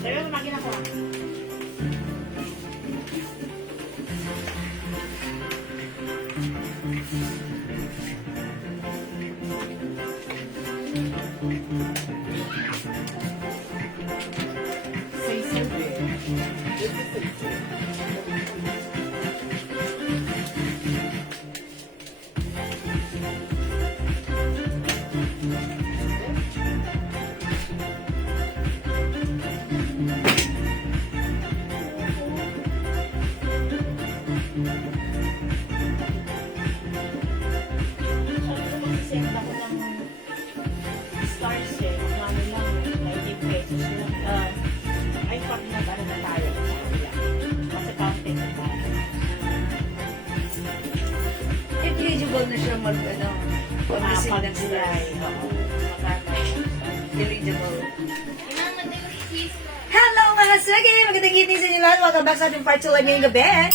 Pero makina ko. Send ako ng stars eh. Ano lang, 90 pesos lang. Ay, pag na ba na tayo? Kasi counting na tayo. Eligible na siya mag-receive ng Pag-July. stars. Oo. Magkano? Eligible. Hello mga sugi! Magandang evening sa inyo lahat. Welcome back sa ating part 2 ngayong gabi.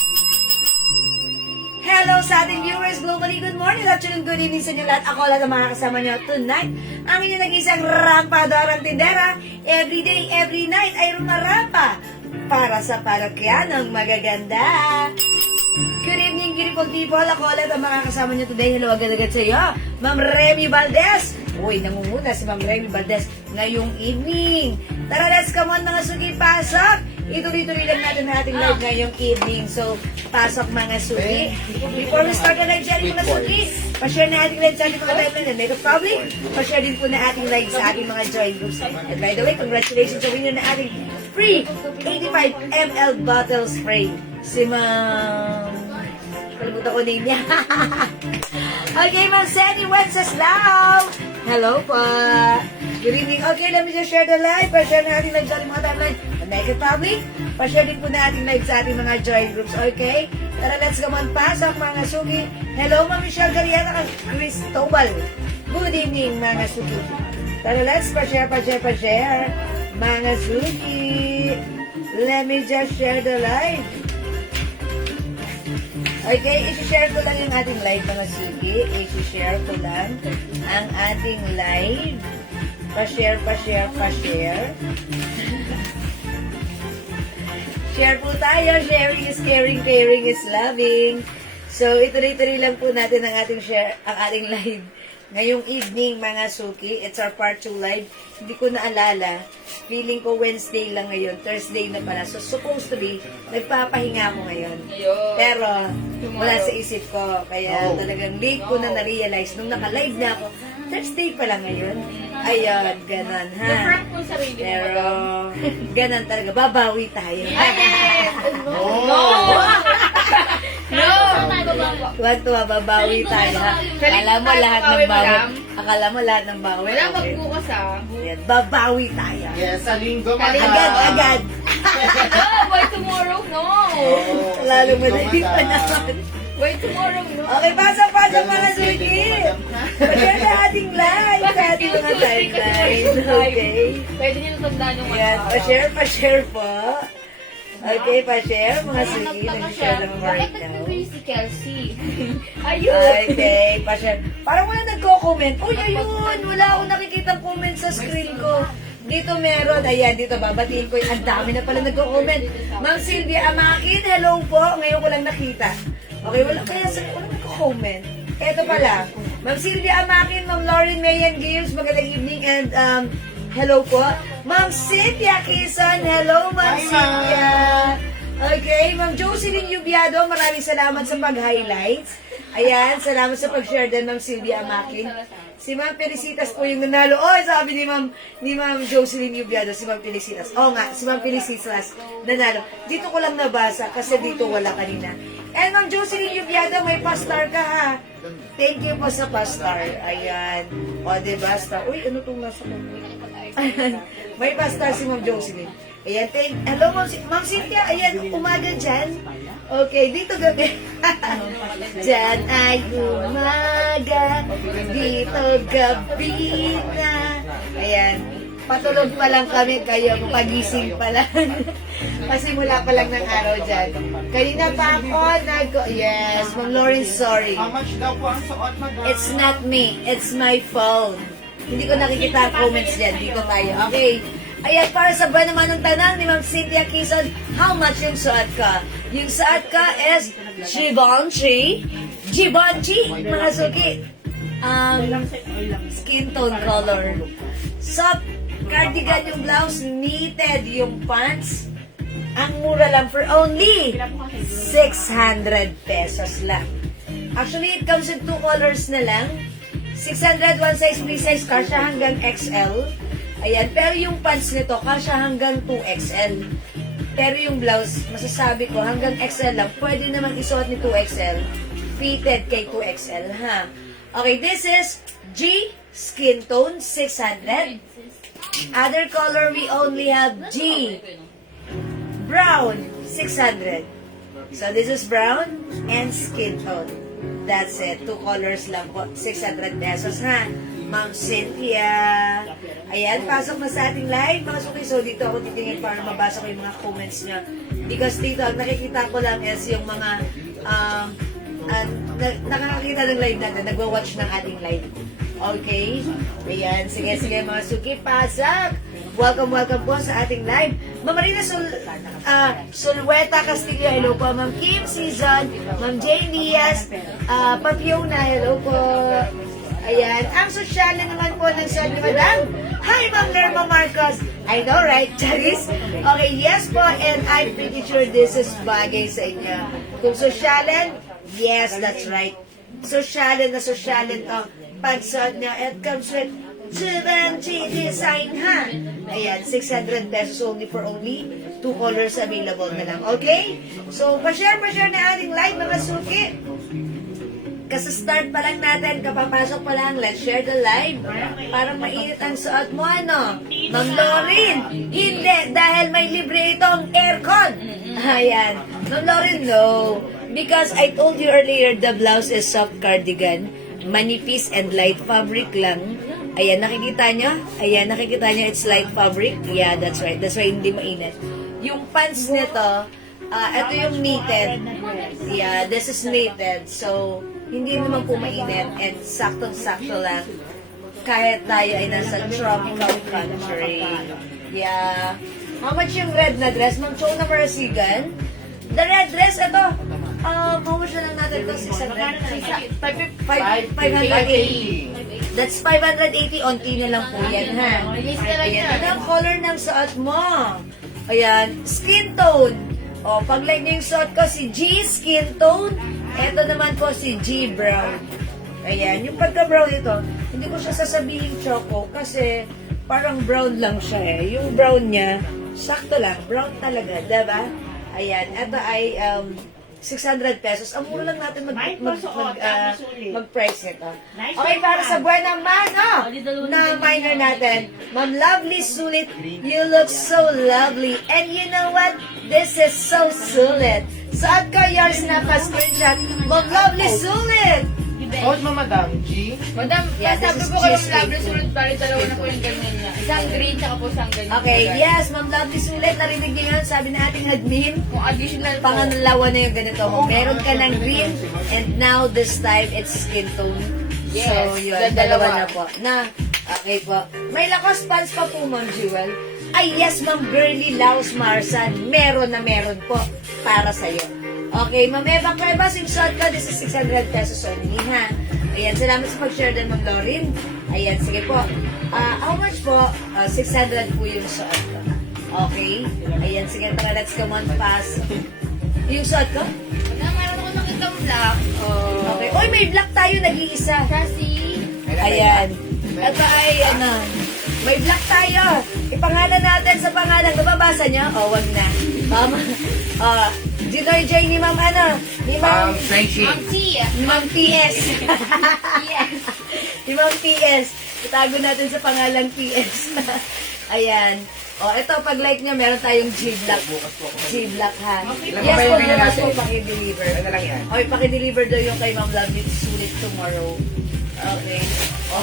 Hello sa ating viewers globally. Good morning, afternoon, good evening sa inyo lahat. Ako lahat ang mga kasama nyo tonight. Ang inyong nag-isang rampadorang tindera. Every day, every night ay rumarampa para sa parokyanong magaganda. Good evening, beautiful people. Ako ulit ang mga kasama nyo today. Hello agad-agad sa iyo, Ma'am Remy Valdez. Uy, nangunguna si Ma'am Remy Valdez ngayong evening. Tara, let's come on mga sugi, pasok! Ituloy-tuloy lang natin ang ating live ngayong evening. So, pasok mga sugi. Before we start the live, share mga sugi. Pa-share na ating live sa ating mga live na Make a Public. Pa-share din po na ating live sa ating mga join groups. And by the way, congratulations sa winner na ating free 85 ml bottle spray. Si Ma'am... Kalimutan ko name niya. Okay, Ma'am Sandy Wenceslao. Hello po. Good evening. Okay, let me just share the live. Pa-share na ating live sa ating mga timeline. Make it public. Pa-share din po na ating live sa ating mga join groups. Okay? Tara, let's go on. Pasok mga sugi. Hello, Ma'am Michelle Gariana at Cristobal. Good evening, mga sugi. Tara, let's pa-share. Mga sugi. Let me just share the live. Okay, isi-share ko lang yung ating live mga sugi. Isi-share ko lang ang ating live. Pa-share. Share po tayo. Sharing is caring, caring is loving. So, ituloy-tuloy lang po natin ang ating live ngayong evening, mga suki. It's our part 2 live. Hindi ko naalala. Feeling ko Wednesday lang ngayon. Thursday na pala. So, supposed to be, nagpapahinga ako ngayon. Pero, wala sa isip ko. Kaya talagang late ko na na-realize. Nung naka-live na ako, Thursday pa lang ngayon. Ayun, ganon ha. Na-prank mo sarili mo. Pero, ganon talaga. Babawi tayo. No! Tuwa-tuwa, babawi tayo ha. Akala mo lahat ng bawi. Akala mo lahat ng bawi. Wala Okay. magbukas ah. Ayan, babawi tayo. Yes, sa linggo Agad. No, by tomorrow, no. Lalo mo na yung panahon. By tomorrow, no. Okay, pasok mga suki. Pagyan na ating live sa ating mga timeline. Okay. Pwede niyo natandaan yung Ayan, pa-share po. Okay, pa-share mga suki. Nag-share lang ako right now. si Kelsey? Ayun. Okay, pa-share. Parang wala nagko-comment. Uy, ayun, wala akong nakikita comment sa screen ko. Dito meron. Ayan, dito babatiin ko. Ang dami na pala nagko-comment. Ma'am Sylvia Amakin, hello po. Ngayon ko lang nakita. Okay, wala nagko-comment. Eto pala. Ma'am Sylvia Amakin, Ma'am Lauren Mayan Gibbs, magandang evening and hello po. Ma'am Cynthia Quezon, hello Ma'am Cynthia. Okay, Ma'am Jocelyn Yubiado, maraming salamat sa pag-highlights. Ayan, salamat sa pag-share din, Ma'am Sylvia Amakin. Si Ma'am Felicitas po yung nanalo. Oh, sabi ni Ma'am Jocelyn Yubiado, si Ma'am Felicitas. Oh nga, si Ma'am Felicitas nanalo. Dito ko lang nabasa kasi dito wala kanina. And Ma'am Jocelyn Yubiado, may pa-star ka ha. Thank you po sa pa-star. Ayan. O, diba, star? Uy, ano itong nasa ko? May pa-star si Ma'am Jocelyn. Ayan, hello Ma'am Cynthia. Ayan, umaga dyan. Okay, dito gabi. Dyan ay umaga, dito gabi na. Ayan, patulog pa lang kami, kayo pagising pa lang. Pasimula pa lang ng araw dyan. Kanina pa ako yes, Ma'am Lauren, sorry. How much daw po ang suot, madam? It's not me, it's my phone. Hindi ko nakikita ang comments dyan. Dito tayo. Okay. Ayan, para sa buwan naman ng tanang ni Ma'am Cynthia Quezon, how much yung suot ka? Yung suot ka is Givenchy, mga suki. Skin tone color. Soft cardigan yung blouse, knitted yung pants. Ang mura lang for only 600 pesos lang. Actually, it comes in 2 colors na lang. 600, one size, free size, kasha hanggang XL. Ayan, pero yung pants nito, kasha hanggang 2XL. Pero yung blouse, masasabi ko, hanggang XL lang. Pwede naman isuot ni 2XL. Fitted kay 2XL, ha? Okay, this is G, skin tone, 600. Other color, we only have G, brown, 600. So, this is brown and skin tone. That's it. 2 colors lang po. 600 pesos, ha? Ma'am Cynthia. Ayan, pasok na sa ating live. Mga suki, so dito ako titingin para mabasa ko yung mga comments niya. Because dito, ang nakikita ko lang is yung mga nakakakita ng live natin, nagwa-watch ng ating live. Okay? Ayan, sige, mga suki, pasok! Welcome po sa ating live. Ma'am Marina Sulweta Castillo, hello po. Ma'am Kim Season, Ma'am Jane Diaz, Papiona, hello po. Ayan, ang sosyal naman po ng sabi ni Madam. Hi, Ma'am Lerma Marcos. I know, right, Charis? Okay, yes po, and I'm pretty sure this is bagay sa inyo. Kung sosyalan, yes, that's right. Sosyalan na sosyalan to. Pagsuot niya, it comes with Givenchy design, ha? Ayan, 600 pesos only for only 2 colors available na lang. Okay? So, pa-share na ating live, mga suki. Kasi start pa lang natin, kapapasok pa lang, let's share the live. Para mainit ang suot mo, ano? Ma'am Lorin, hindi, dahil may libre itong aircon. Ayan. Ma'am Lorin, no. Because I told you earlier, the blouse is soft cardigan, manipis and light fabric lang. Ayan, nakikita nyo? Ayan, nakikita nyo, it's light fabric. Yeah, that's right. That's why hindi mainit. Yung pants nito, ito yung knitted. Yeah, this is knitted. So, hindi naman po mainit and saktong-sakto lang kahit tayo ay nasa tropical country. Yeah. How much yung red na dress? Ma'am Chona Marasigan? The red dress, ito. How much na lang natin ito? 600? 580. That's 580. Onti na lang po yan, ha? Ayan. Ano ang color ng suot mo? Ayan. Skin tone. O, pag like niyo yung suot ko, si G, skin tone. Ito naman po si G, brown. Ayan. Yung pagka-brown ito, hindi ko siya sasabihin choco kasi parang brown lang siya eh. Yung brown niya, sakto lang. Brown talaga, diba? Ayan. Ito ay 600 pesos. Ang mura lang natin mag-price nito. Okay, para sa buena mano na minor natin. Ma'am Lovely Sulit, you look so lovely. And you know what? This is so sulit. Suot ko yours na pa-screenshot. Ma'am Lovely Sulit! Suot mo, Madam G. Madam, Yeah, this sabi is ko kayo G-string. lovely sulit bali dalawa na po yung ganyan niya. Isang green tsaka po isang ganyan. Okay, yes, Ma'am Lovely Sulit. Narinig niyo yun. Sabi na ating admin, Kung additional po. pangalawa na yung ganito mo. Meron ka ng green, and now this time it's skin tone. Yes, So, yun, dalawa na po. Okay po. May lakos pants pa po, Ma'am Jewel. Ay, yes, Ma'am Girly Laos Marsan. Meron po para sa'yo. Okay, Ma'am Eva Cuevas, yung shot ko, this is 600 pesos only, ha? Ayan, salamat sa pag-share din, Ma'am Lorin. Ayan, sige po. How much po? 600 po yung shot ko. Okay? Ayan, sige, tara, let's come on fast. Yung shot ko? Madam, meron ako nakitang black. Okay. Uy, may black tayo, nag-iisa. Kasi, Ayan. Ito ay, may black tayo. Ipangalan natin sa pangalan. Nababasa niyo? Wag na. Ginoy J ni Ma'am Ni Ma'am Friendship. Ma'am T. Ni Ma'am PS. Yes. Ni Ma'am PS. Itago natin sa pangalang PS. Ayan. Ito, pag like niya, meron tayong G-Black. G-Black, ha? Yes po, meron po paki-deliver. Ano lang yan? Okay, paki-deliver daw yung kay Ma'am Lovely Sulit tomorrow. Okay.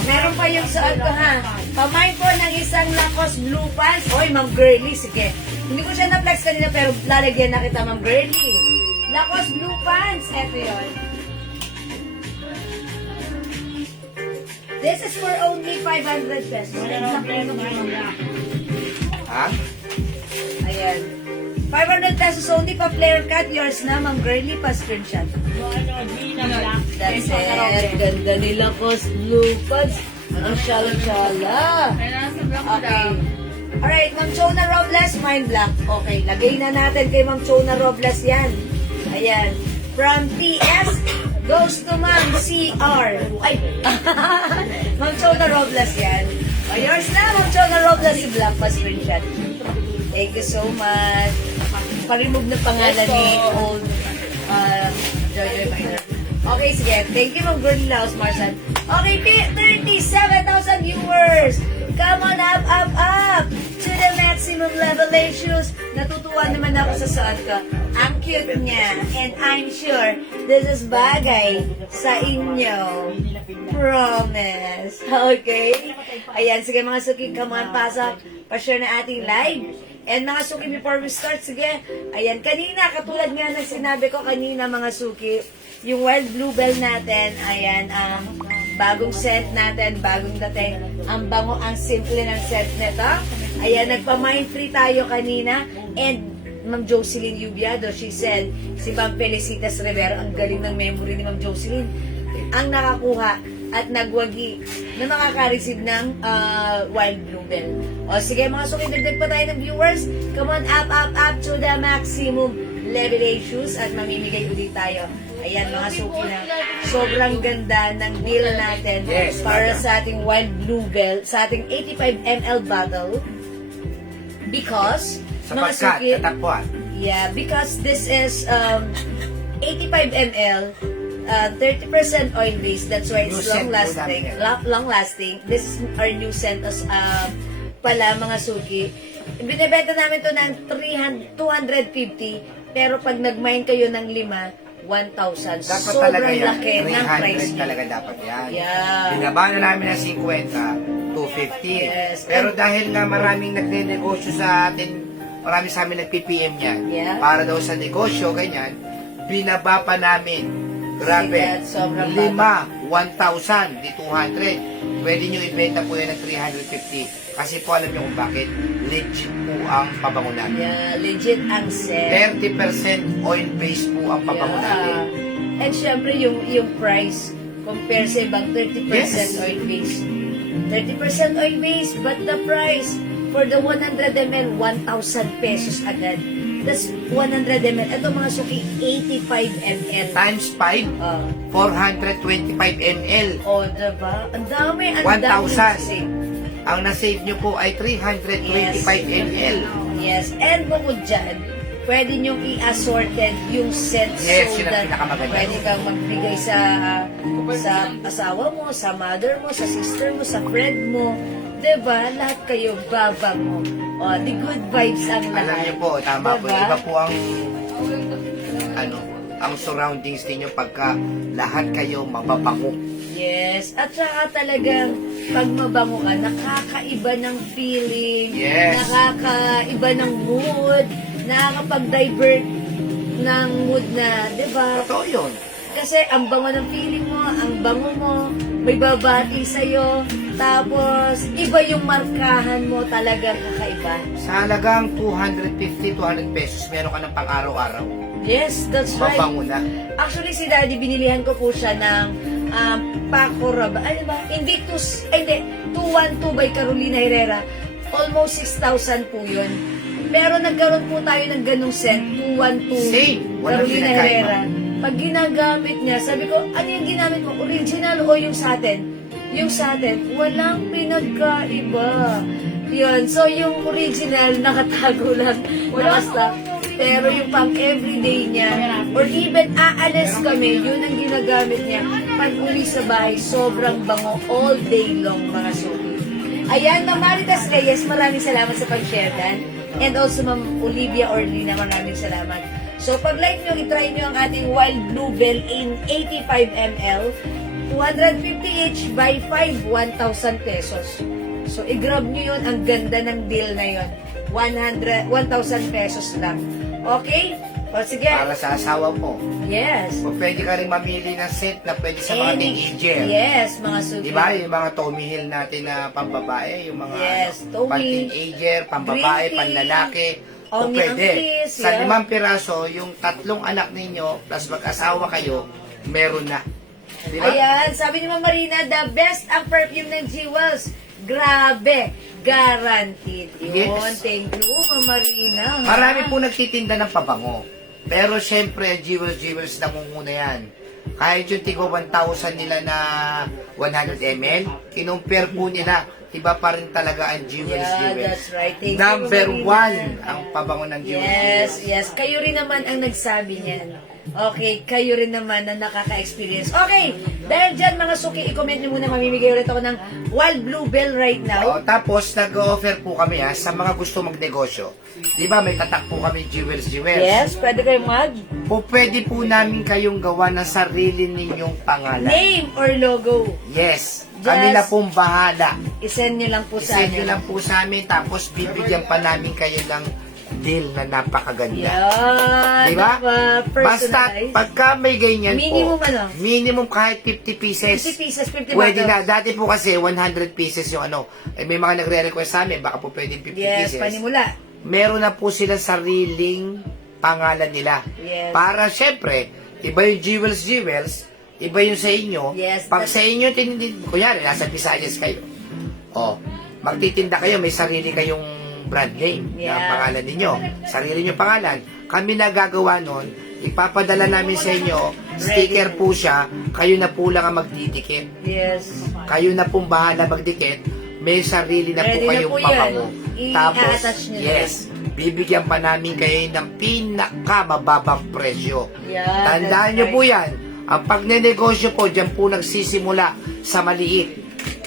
Meron pa yung sa ko, ha? Pamay po ng isang Lacoste blue pants. Oy, Ma'am Girly, sige. Hindi ko siya na-flex kanina, pero lalagyan na kita, Ma'am Girly. Lacoste blue pants. Eto yun. This is for only 500 pesos. Ha? Ayan. 500 pesos only pa player cut. Yours na, Ma'am Girly, pa screenshot. Yung ano, Gina Black. That's Peso na raw it. din. Ganda nila ko, Lupads. Ang shala-shala. Kaya nasa black ko Okay. daw. Alright, Ma'am Chona Robles, mine black. Okay, lagay na natin kay Ma'am Chona Robles yan. Ayan. From TS goes to Ma'am CR. Ay! Ma'am Chona Robles yan. O, yours na, Ma'am Chona Robles, si Black pa screenshot. Thank you so much. Pa-remove ng pangalan ni old Jojo Minor. Okay, sige. Thank you, Ma'am Girly Laos Marsan. Okay, 37,000 viewers. Come on, up, up, up to the maximum level, issues. Natutuwa naman ako sa suot ko. Ang cute niya. And I'm sure this is bagay sa inyo. Promise. Okay? Ayan, sige mga suki, come on, pasok. Pa-share na ating live. And mga suki, before we start, sige. Ayan, kanina, katulad nga ng sinabi ko kanina mga suki, yung wild bluebell natin, ayan, bagong scent natin, bagong dating. Ang bango, ang simple ng scent nito. Ayan, nagpa-mind free tayo kanina. And Ma'am Jocelyn Yubiado, she said, si Ma'am Felicitas Rivero, ang galing ng memory ni Ma'am Jocelyn, ang nakakuha at nagwagi na makaka-receive ng wild bluebell. O sige mga suki, dagdag pa tayo ng viewers. Come on, up, up, up to the maximum level issues at mamimigay ulit tayo. Ayan mga suki na sobrang ganda ng deal natin Yes, para madam. sa ating wild bluebell, sa ating 85 ml bottle. Because, mga Sapagkat, suki, katakpuan. yeah, because this is 85 ml, 30% oil based. That's why it's New scent long po lasting. namin yan. Long lasting. This is our new scent as pala mga suki. Binibenta namin to ng 250, pero pag nag-mine kayo ng 5, 1,000. Dapat talaga Sobrang yan. laki ng price 300 niya. talaga dapat yan. Yeah. Binaba na namin ng 50, 250. Yes. Pero dahil nga maraming nagne-negosyo sa atin, marami sa amin nag-PPM yan. Yeah. Para daw sa negosyo, ganyan, binaba pa namin. Grabe. Sigat, sobrang 5, 1,000, di 200. Pwede nyo ibenta po yan ng 350. Kasi po alam nyo kung bakit. Legit po ang pabango namin. Yeah, legit ang scent. 30% oil-based po ang pabango natin. And syempre yung price compare sa ibang 30% Yes. oil base. 30% oil base, but the price for the 100 ml, 1,000 pesos agad. That's 100 ml. Ito mga suki, 85 ml. Times 5, 425 ml. Oh, diba? Ang dami, ang 1,000. dami nasasave. Ang na-save nyo po ay 325 ml. Yes, and bukod dyan, pwede nyong i-assorted yung scent Yes, so yun ang that pinakamaganda. pwede kang magbigay sa asawa mo, sa mother mo, sa sister mo, sa friend mo. Diba? Lahat kayo babango. O, the good vibes ang Alam lahat. nyo po, tama po. Diba? Iba po ang surroundings ninyo pagka lahat kayo mababango. Yes. At saka talagang pag mabango ka, nakakaiba ng feeling, Yes. nakakaiba ng mood, nakakapag-divert ng mood na, di ba? Totoo yun. Kasi ang bango ng feeling mo, ang bango mo, may babati sa'yo, tapos iba yung markahan mo, talagang kakaiba. Sa halagang 250, 200 pesos, meron ka ng pang-araw-araw. Yes, that's right. Mabango na. Actually, si Daddy, binilihan ko po siya ng Paco Rabanne. Ano ba? Invictus, hindi, 212 by Carolina Herrera. Almost 6,000 po yun. Pero nagkaroon po tayo ng ganung set, 212 Same. Walang Carolina pinagkaiba. Herrera. Pag ginagamit niya, sabi ko, ano yung ginamit mo? Original o yung sa atin? Yung sa atin, walang pinagkaiba. Yun. So, yung original, nakatago lang. Nakasta. Pero yung pang everyday niya, or even aalis kami, yun ang ginagamit niya. Pag uli sa bahay, sobrang bango all day long, mga suki. Ayan, Ma'am Maritas Reyes, maraming salamat sa pag-share dan. And also, Ma'am Olivia Orlina, maraming salamat. So, pag like nyo, itry nyo ang ating Wild Bluebell in 85 ml, 250 each by 5, 1,000 pesos. So, i-grab nyo yun. Ang ganda ng deal na yun. 1,000 pesos lang. Okay? O sige. Para sa asawa mo. Yes. O pwede ka rin mamili ng set na pwede sa mga teenager. Yes, mga suki. Di ba? Yung mga Tommy Hill natin na pambabae, yung mga Yes, Tommy. pan-teenager, pambabae, Green tea. panlalaki. O Omni pwede. ang kiss, Sa yeah. 5 piraso, yung 3 anak ninyo, plus mag-asawa kayo, meron na. Di ba? Ayan, sabi ni Ma'am Marina, the best ang perfume ng Jewels. Grabe, guaranteed. Yun, Yes. thank you, Ma'am Marina. Marami po nagtitinda ng pabango. Pero syempre, Jewels nangunguna yan. Kahit yung tigo 1,000 nila na 100 ml, kinumpare po nila, iba pa rin talaga ang Jewels. Yeah, that's right. Thank you, Number Marina. 1 ang pabango ng Jewels. Yes, yes. Kayo rin naman ang nagsabi niyan. Okay, kayo rin naman na nakaka-experience. Okay, dahil dyan mga suki, i-comment nyo muna, mamimigay ulit ako ng Wild Bluebell right now. Tapos, nag-offer po kami sa mga gusto magnegosyo. Di ba, may tatak po kami Jewels. Yes, pwede kayong mag Pwede po namin kayong gawa ng sarili ninyong pangalan. name or logo. Yes, kami na pong bahala. I-send nyo lang po sa I-send nyo amin. lang po sa amin, tapos bibigyan pa namin kayo ng deal na napakaganda. Yan. Di ba? Basta, Personalized. pagka may ganyan Minimum po, ano? minimum kahit 50 pieces. 50 pieces, 50 Pwede bottles. na. Dati po kasi 100 pieces yung ano. Eh, may mga nagre-request sa amin, baka po pwedeng 50 Yes, pieces. panimula. Meron na po sila sariling pangalan nila. Yes. Para syempre, iba yung Jewels, iba yung sa inyo. Yes, Pag that's- sa inyo, kunyari, nasa Visayas kayo. O, magtitinda kayo, may sarili kayong brand name na Yeah. pangalan ninyo. Sarili nyo pangalan. Kami na gagawa nun, ipapadala namin sa inyo, sticker po siya, kayo na po lang ang magdidikit. Yes. Kayo na pong bahala magdikit, may sarili na po Ready na kayong po yan. pabango. Tapos, I-attach nyo na yes, bibigyan pa namin kayo ng pinakamababang presyo. Yeah, Tandaan that's nyo right. po yan, ang pagnenegosyo po, dyan po nagsisimula sa maliit.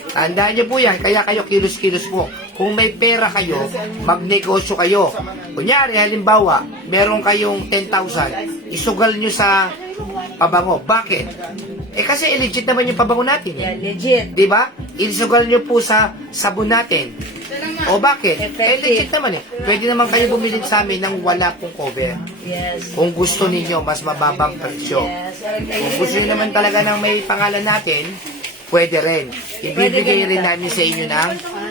Tandaan nyo po yan, kaya kayo kilos-kilos po. Kung may pera kayo, magnegosyo kayo. Kunyari, halimbawa, meron kayong 10,000, isugal nyo sa pabango. Bakit? Eh kasi legit naman yung pabango natin. Yeah, legit. Di ba? Isugal nyo po sa sabon natin. O bakit? Eh Effective. legit naman eh. Pwede naman kayo bumili sa amin ng wala pong cover. Yes. Kung gusto ninyo, mas mababang presyo. Yes. Kung gusto niyo naman talaga ng may pangalan natin, pwede rin. Ibibigay rin namin sa inyo ng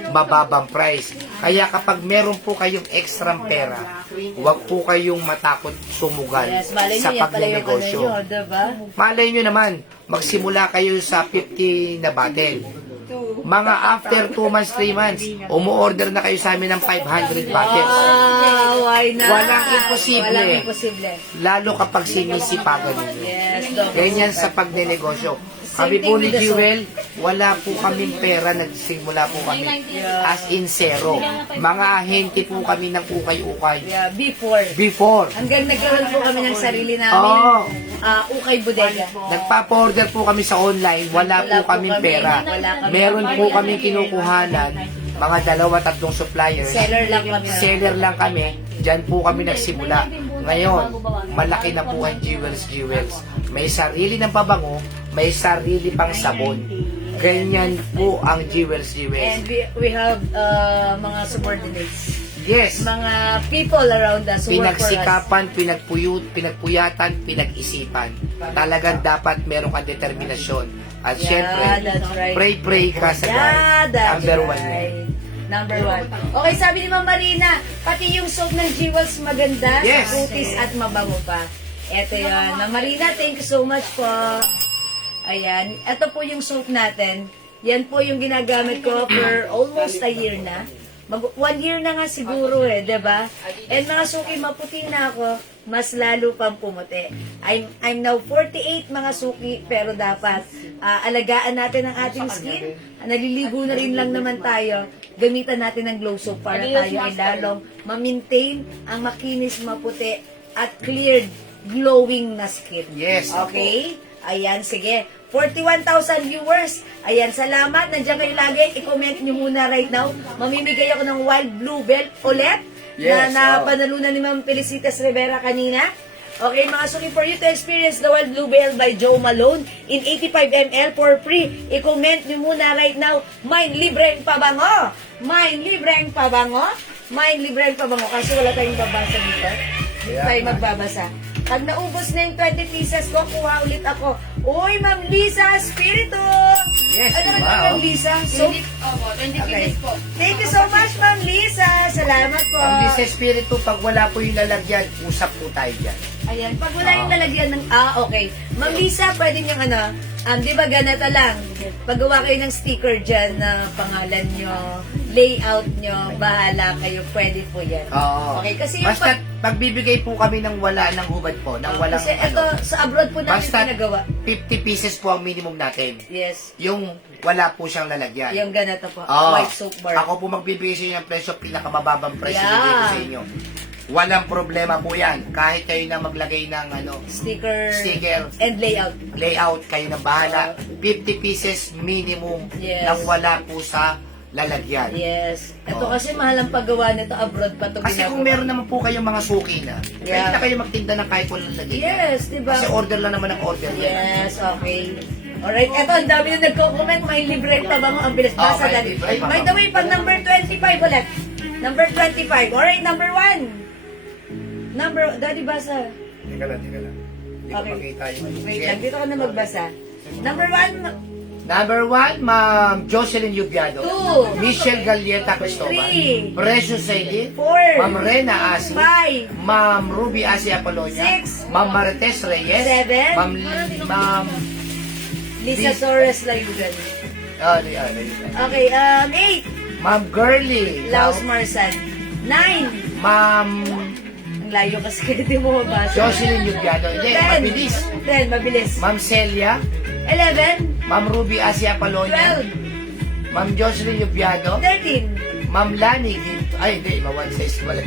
mababang price. Kaya kapag meron po kayong extra pera, huwag po kayong matakot sumugal Yes, malay sa nyo, yan pala yung ano pagnenegosyo. nyo, diba? Malay nyo naman, magsimula kayo sa 50 na bottle. Mga after 2 months, 3 months, umu-order na kayo sa amin ng 500 bottles. Why not? Walang imposible. Walang imposible. Lalo kapag sinisipagan ninyo. Yes, double. Ganyan sa pagnenegosyo. Kami Same po thing ni with the Jewel, wala po kaming pera, nagsimula po kami as in zero. Mga ahente po kami ng ukay-ukay. Yeah, before. Before, Hanggang nagkaroon po kami ng sarili namin Oo. ukay bodega. nagpapa-order po kami sa online, wala po kaming pera. Meron po kaming kinukuhanan, mga 2-3 suppliers. Seller lang kami. Seller lang kami, dyan po kami nagsimula. Ngayon, malaki na po ang Jewels. May sarili ng pabango, may sarili pang sabon. Ganyan po ang Jewels. And we have mga subordinates. Yes, Mga people around us who work for us. pinagsikapan, pinagpuyatan, pinag-isipan. Talagang dapat meron kang determinasyon. At Yeah, syempre, that's right. pray ka sa God. Yeah, that's Number 1 right. Number 1. Okay, sabi ni Ma'am Marina, pati yung soap ng Jewels maganda, Yes. kutis at mabango pa. Eto yan. Ma'am Marina, thank you so much po. Ayan. Ito po yung soap natin. Yan po yung ginagamit ko for almost a year na. 1 year na nga siguro diba? And mga suki, maputi na ako, mas lalo pang pumuti. I'm now 48 mga suki, pero dapat alagaan natin ang ating skin. Naliligo na rin lang naman tayo. Gamitan natin ng glow soap para tayo ay lalong ma-maintain ang makinis, maputi, at cleared, glowing na skin. Yes. Okay? Ayan, sige. 41,000 viewers. Ayan, salamat. Nandiyan kayo lagi. I-comment nyo muna right now. Mamimigay ako ng Wild Bluebell ulit. Yes, Na napanalunan ni Ma'am Felicitas Rivera kanina. Okay, mga suki, for you to experience the Wild Bluebell by Joe Malone in 85 ml for free. I-comment nyo muna right now. May libreng pabango. May libreng pabango. May libreng pabango. Kasi wala tayong babasa dito. Hindi tayo magbabasa. Pag naubos na yung 20 pieces ko, kuha ulit ako. Uy, Ma'am Lisa Espiritu! Yes, Ano diba, naman Ma'am oh? Lisa? So, 20 okay. pieces po. Thank you so much, Ma'am Lisa. Salamat po. Ang Lisa Espiritu, pag wala po yung lalagyan, usap po tayo dyan. Ayan, pag wala yung lalagyan ng, okay. Ma'am Lisa, pwede niyang di ba ganito lang, paggawa kayo ng sticker dyan na pangalan nyo, layout nyo, bahala kayo, pwede po yan. Oo. Okay, kasi yung Basta, pagbibigay po kami ng wala ng hubad po, ng walang kasi ito, sa abroad po namin basta pinagawa. 50 pieces po ang minimum natin. Yes, Yung wala po siyang lalagyan. yung ganito po, Oo. white soap bar. Ako po magbibigay sa inyo ng presyo, pinakamababang presyo Yeah. bibigay ko sa inyo. Walang problema po yan. Kahit kayo na maglagay ng Sticker, sticker, and layout. layout, kayo na bahala. 50 pieces minimum Yes. nang wala po sa lalagyan. Yes. Ito Oo. kasi mahal ang paggawa nito abroad pa to. Kasi kung meron naman po kayong mga suki na, pwede Yeah. na kayo magtinda ng kahit walang lagay. Yes, diba? Kasi order lang naman ang order. Yes, okay. Alright, eto, ang dami na nagko-comment. May libre pa ba mo? Ang bilis. Basa Okay, dali. libre pa. By the way, pag number 25 ulit. Number 25. Alright, number 1. Daddy, basa. Teka lang. Hindi ko Okay. makita yung Wait lang, dito ka na magbasa. Number 1, Number 1, Ma'am Jocelyn Yubiado. 2, Michelle Galieta Cristobal. 3, Precious Saidi. 4, Ma'am Rena Asi. 5, Ma'am Ruby Asi Apolonia. 6, Ma'am Marites Reyes. 7, Ma'am Lisa Torres Layugan. Okay, 8, Ma'am Girly. Laos Marsan. 9, Ma'am ang layo kasi kaya di mo mabasa. Jocelyn Yubiado. Hindi, 10, mabilis. 10, mabilis. Ma'am Celia. 11, Ma'am Ruby Asi Apolonia. 12, Ma'am Jocelyn Yubiado. 13, Ma'am Lani Ginto. Ay, hindi. Ma-one size pala.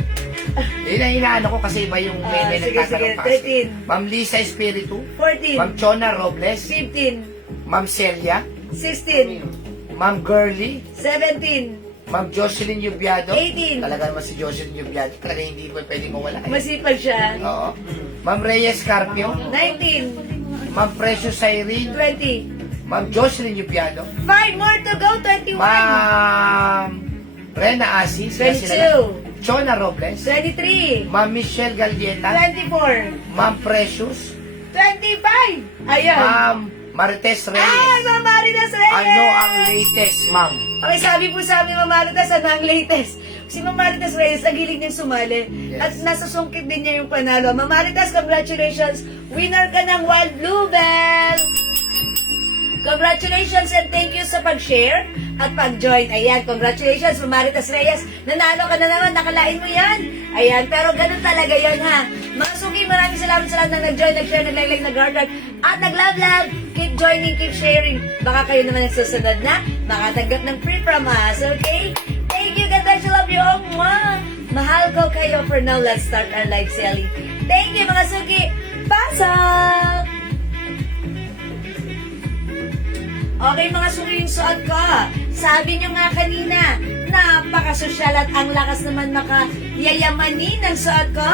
Yun ang inaano ko kasi iba yung may sige, nagtatanong sige. kasi. 13, Ma'am Lisa Espiritu. 14, Ma'am Chona Robles. 15, Ma'am Celia. 16, Ma'am Girly. 17, Ma'am Jocelyn Yubiado. 18. Talaga naman si Jocelyn Yubiado. Talaga hindi po pwedeng mawala. masipag siya. Oo. Ma'am Reyes Carpio. 19, Ma'am Precious Irene. 20, Ma'am Jocelyn Yubiado. 5 more to go, 21, Ma'am Rena Asi. Sila sila na. 22, Chona Robles. 23, Ma'am Michelle Galdieta. 24, Ma'am Precious. 25, ayan. Ma'am Marites Ay, Reyes. Ma'am Maritas Reyes! Ano ang latest, ma'am? Okay, sabi po sa amin, Ma'am Maritas, ano ang latest? Si Ma'am Maritas Reyes, nagilig niyang sumali. Yes. At nasa sungkit din niya yung panalo. Ma'am Maritas, congratulations! Winner ka ng Wild Bluebell! Congratulations and thank you sa pag-share at pag-join. Ayan, congratulations, Ma'am Maritas Reyes. Nanalo ka na naman, nakalain mo yan. Ayan, pero ganun talaga yan ha. Mga suki, maraming salamat sa lahat na nag-join, nag-share, nag-like, nag-heart, at nag-love. Keep joining, keep sharing. Baka kayo naman ang susunod na makatanggap ng free from us, okay? Thank you, God bless you, love you all. Mwah! Mahal ko kayo. For now, let's start our live selling. Thank you, mga suki. Pasok! Okay, mga suki, yung suot ko. Sabi nyo nga kanina, napaka-sosyal at ang lakas naman makayayamanin ng suot ko.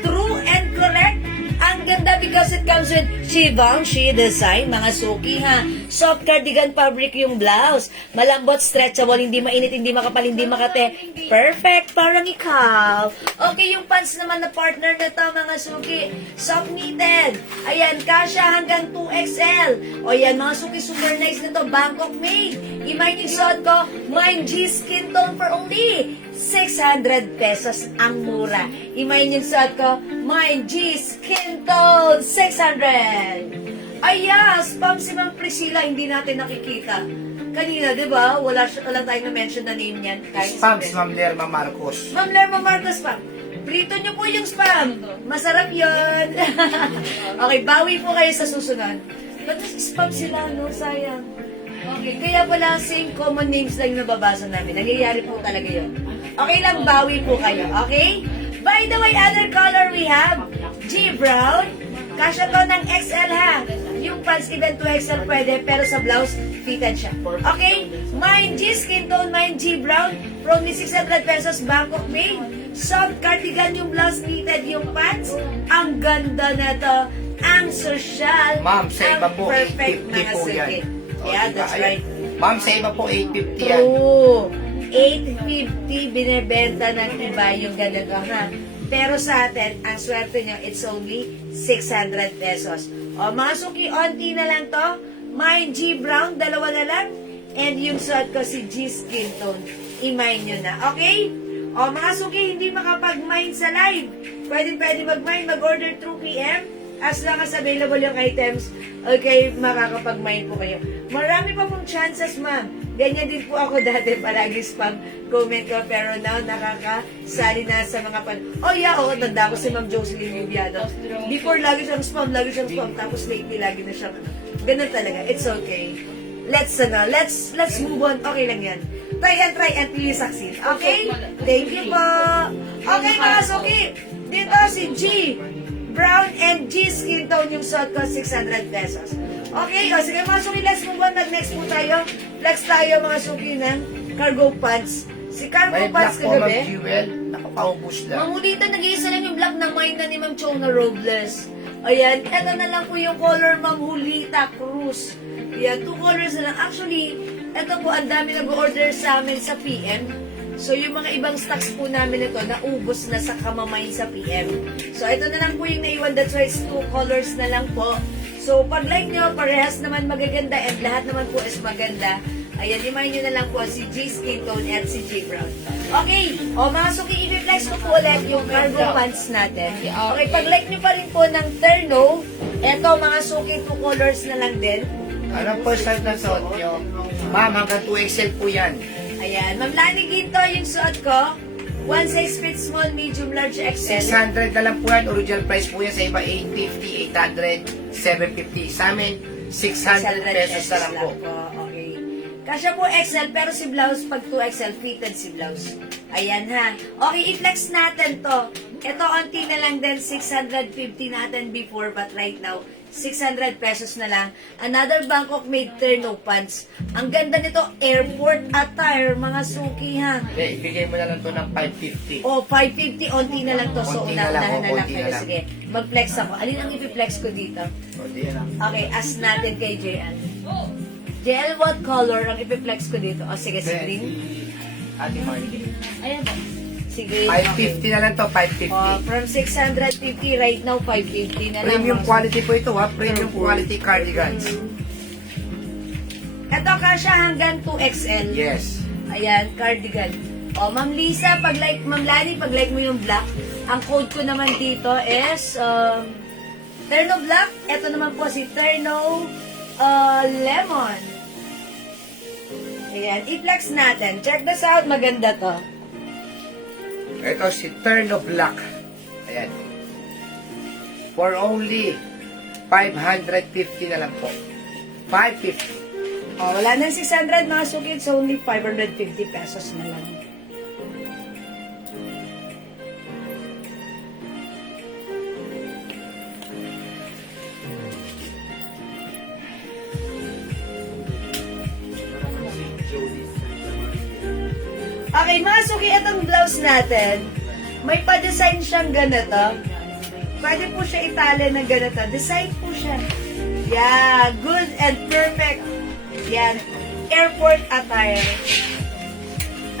True and correct. Ang ganda because it comes with Givenchy design, mga suki ha. Soft cardigan fabric yung blouse. Malambot, stretchable, hindi mainit, hindi makapal, hindi makate. Perfect, parang ikaw. Okay, yung pants naman na partner na to, mga suki. Soft knitted. Ayan, kasya hanggang 2XL. O yan, mga suki, super nice na to. Bangkok made. Imay yung suot ko, mine G skin tone for only 600 pesos ang mura. Imayin yung suot ko, my G Skin Tone 600. Ay, spam si Ma'am Priscilla, hindi natin nakikita. Kanina, di ba? Wala tayong na-mention na name niyan. Spams, Ma'am Lerma Marcos. Ma'am Lerma Marcos, spam. Prito niyo po yung spam. Masarap yon. Okay, bawi po kayo sa susunod. Ba't spam sila, no? Sayang. Okay, kaya pala same common names lang yung nababasa namin. Nagyayari po talaga yun. Okay lang, bawi po kayo. Okay? By the way, other color we have G Brown. Kasya to ng XL ha. Yung pants even 2XL pwede, pero sa blouse, fitted siya. Okay? Mine G Skin Tone, mine G Brown. For only 600 pesos, Bangkok made. Soft cardigan yung blouse, knitted yung pants. Ang ganda na to. Ang social. Ma'am, sa iba ang po, perfect 850 mga po suki. yan. Yeah, that's right. Ma'am, sa iba po, 850 yan. True. 850 binebenta ng iba yung ganito ha. Pero sa atin, ang swerte nyo, it's only 600 pesos. O, mga suki, onti na lang to. Mine G Brown, dalawa na lang. And yung suot ko si G Skin Tone. I-mine nyo na, okay? O, mga suki, hindi makapag-mine sa live. Pwede mag-mine, mag-order through PM. As long as available yung items, okay, makakapag-mine po kayo. Marami pa pong chances, ma'am. Ganyan din po ako dati, palagi spam comment ko, pero now nakakasali na sa mga oh yeah, tanda ko si Ma'am Jocelyn Viviado. Before, lagi siyang spam, tapos lately, lagi na siyang, ganun talaga, it's okay. Let's move on, okay lang yan. Try until you succeed, okay? Thank you po. Okay, mga suki, dito si G Brown and G Skin Tone yung suot ko, 600 pesos. Okay, sige mga suki, let's move on. Next po tayo. Flex tayo mga suki ng cargo pants. Si cargo May pants black po, Ma'am kagabi. Jewel. Nakapaubos lang. Mamulita, nag-iisa lang yung black na mine na ni Ma'am Chona Robles. Ayan, eto na lang po yung color Mamulita Cruz. Ayan, 2 colors na lang. Actually, eto po, ang dami nag-order sa amin sa PM. So, yung mga ibang stocks po namin ito, naubos na sa kamamain sa PM. So, ito na lang po yung naiwan. That's why it's 2 colors na lang po. So, pag like nyo, parehas naman magaganda and lahat naman po is maganda. Ayan, imahin nyo na lang po si G Skin Tone at si G Brown. Okay, o mga suki, i-reflex ko po ulit yung cargo pants natin. Okay, pag like nyo pa rin po ng terno, eto mga suki, 2 colors na lang din. Anong po size na suot nyo? Ma'am, hanggang 2XL po yan. Ayan, Ma'am Lani Ginto, yung suot ko. 1 size fit small, medium, large, XL. 600 na lang po yan. Original price po yan sa iba, 850, 800, 750. Sa amin, 600 pesos na lang po. Okay. Kasya po XL, pero si blouse, pag 2XL, fitted si blouse. Ayan ha. Okay, i-flex natin to. Ito, onti na lang din, 650 natin before, but right now, 600 pesos na lang. Another Bangkok made terno pants. Ang ganda nito, airport attire, mga suki ha. Hindi, ibigay mo na lang to ng 550. O, 550, onti na lang to. So, Konti na lang, unahan na lang konti kayo. na lang. Sige, mag-flex ako. Alin ang ipiflex ko dito? Okay, ask natin kay JL. JL, what color ang ipiflex ko dito? O, sige, si green. Ate Marty. Ayan po. Sige. 550 na lang to, 550. From 650, right now, 550 na lang. Premium mga quality po ito ha. Premium quality cardigans. Ito kasya hanggang 2XL. Yes. Ayan, cardigan. O, Ma'am Lisa, Ma'am Lani, pag like mo yung black, ang code ko naman dito is Terno Black. Ito naman po si Terno Lemon. Ayan, i-flex natin. Check this out, maganda to. Ito si Terno Black. Ayan. For only 550 na lang po. 550. O, wala nang 600 mga sukit, so only 550 pesos na lang. Okay, mga suki, itong blouse natin, may pa-design siyang ganito. Pwede po siya itali na ganito. Design po siya. Yeah, good and perfect. Yan, airport attire.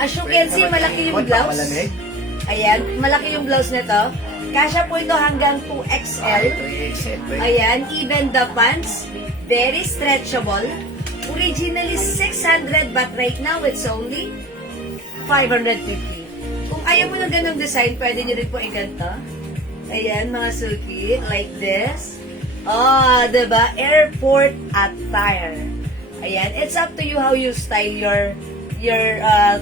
As you can see, malaki yung blouse. Ayan, malaki yung blouse nito. Kasya po ito hanggang 2XL. 3XL. Ayan, even the pants. Very stretchable. Originally 600 but right now it's only 550. Kung ayaw mo ng ganong design, pwede nyo rin po iganto. Ayan, mga suki. Like this. Oh, diba? Airport attire. Ayan. It's up to you how you style your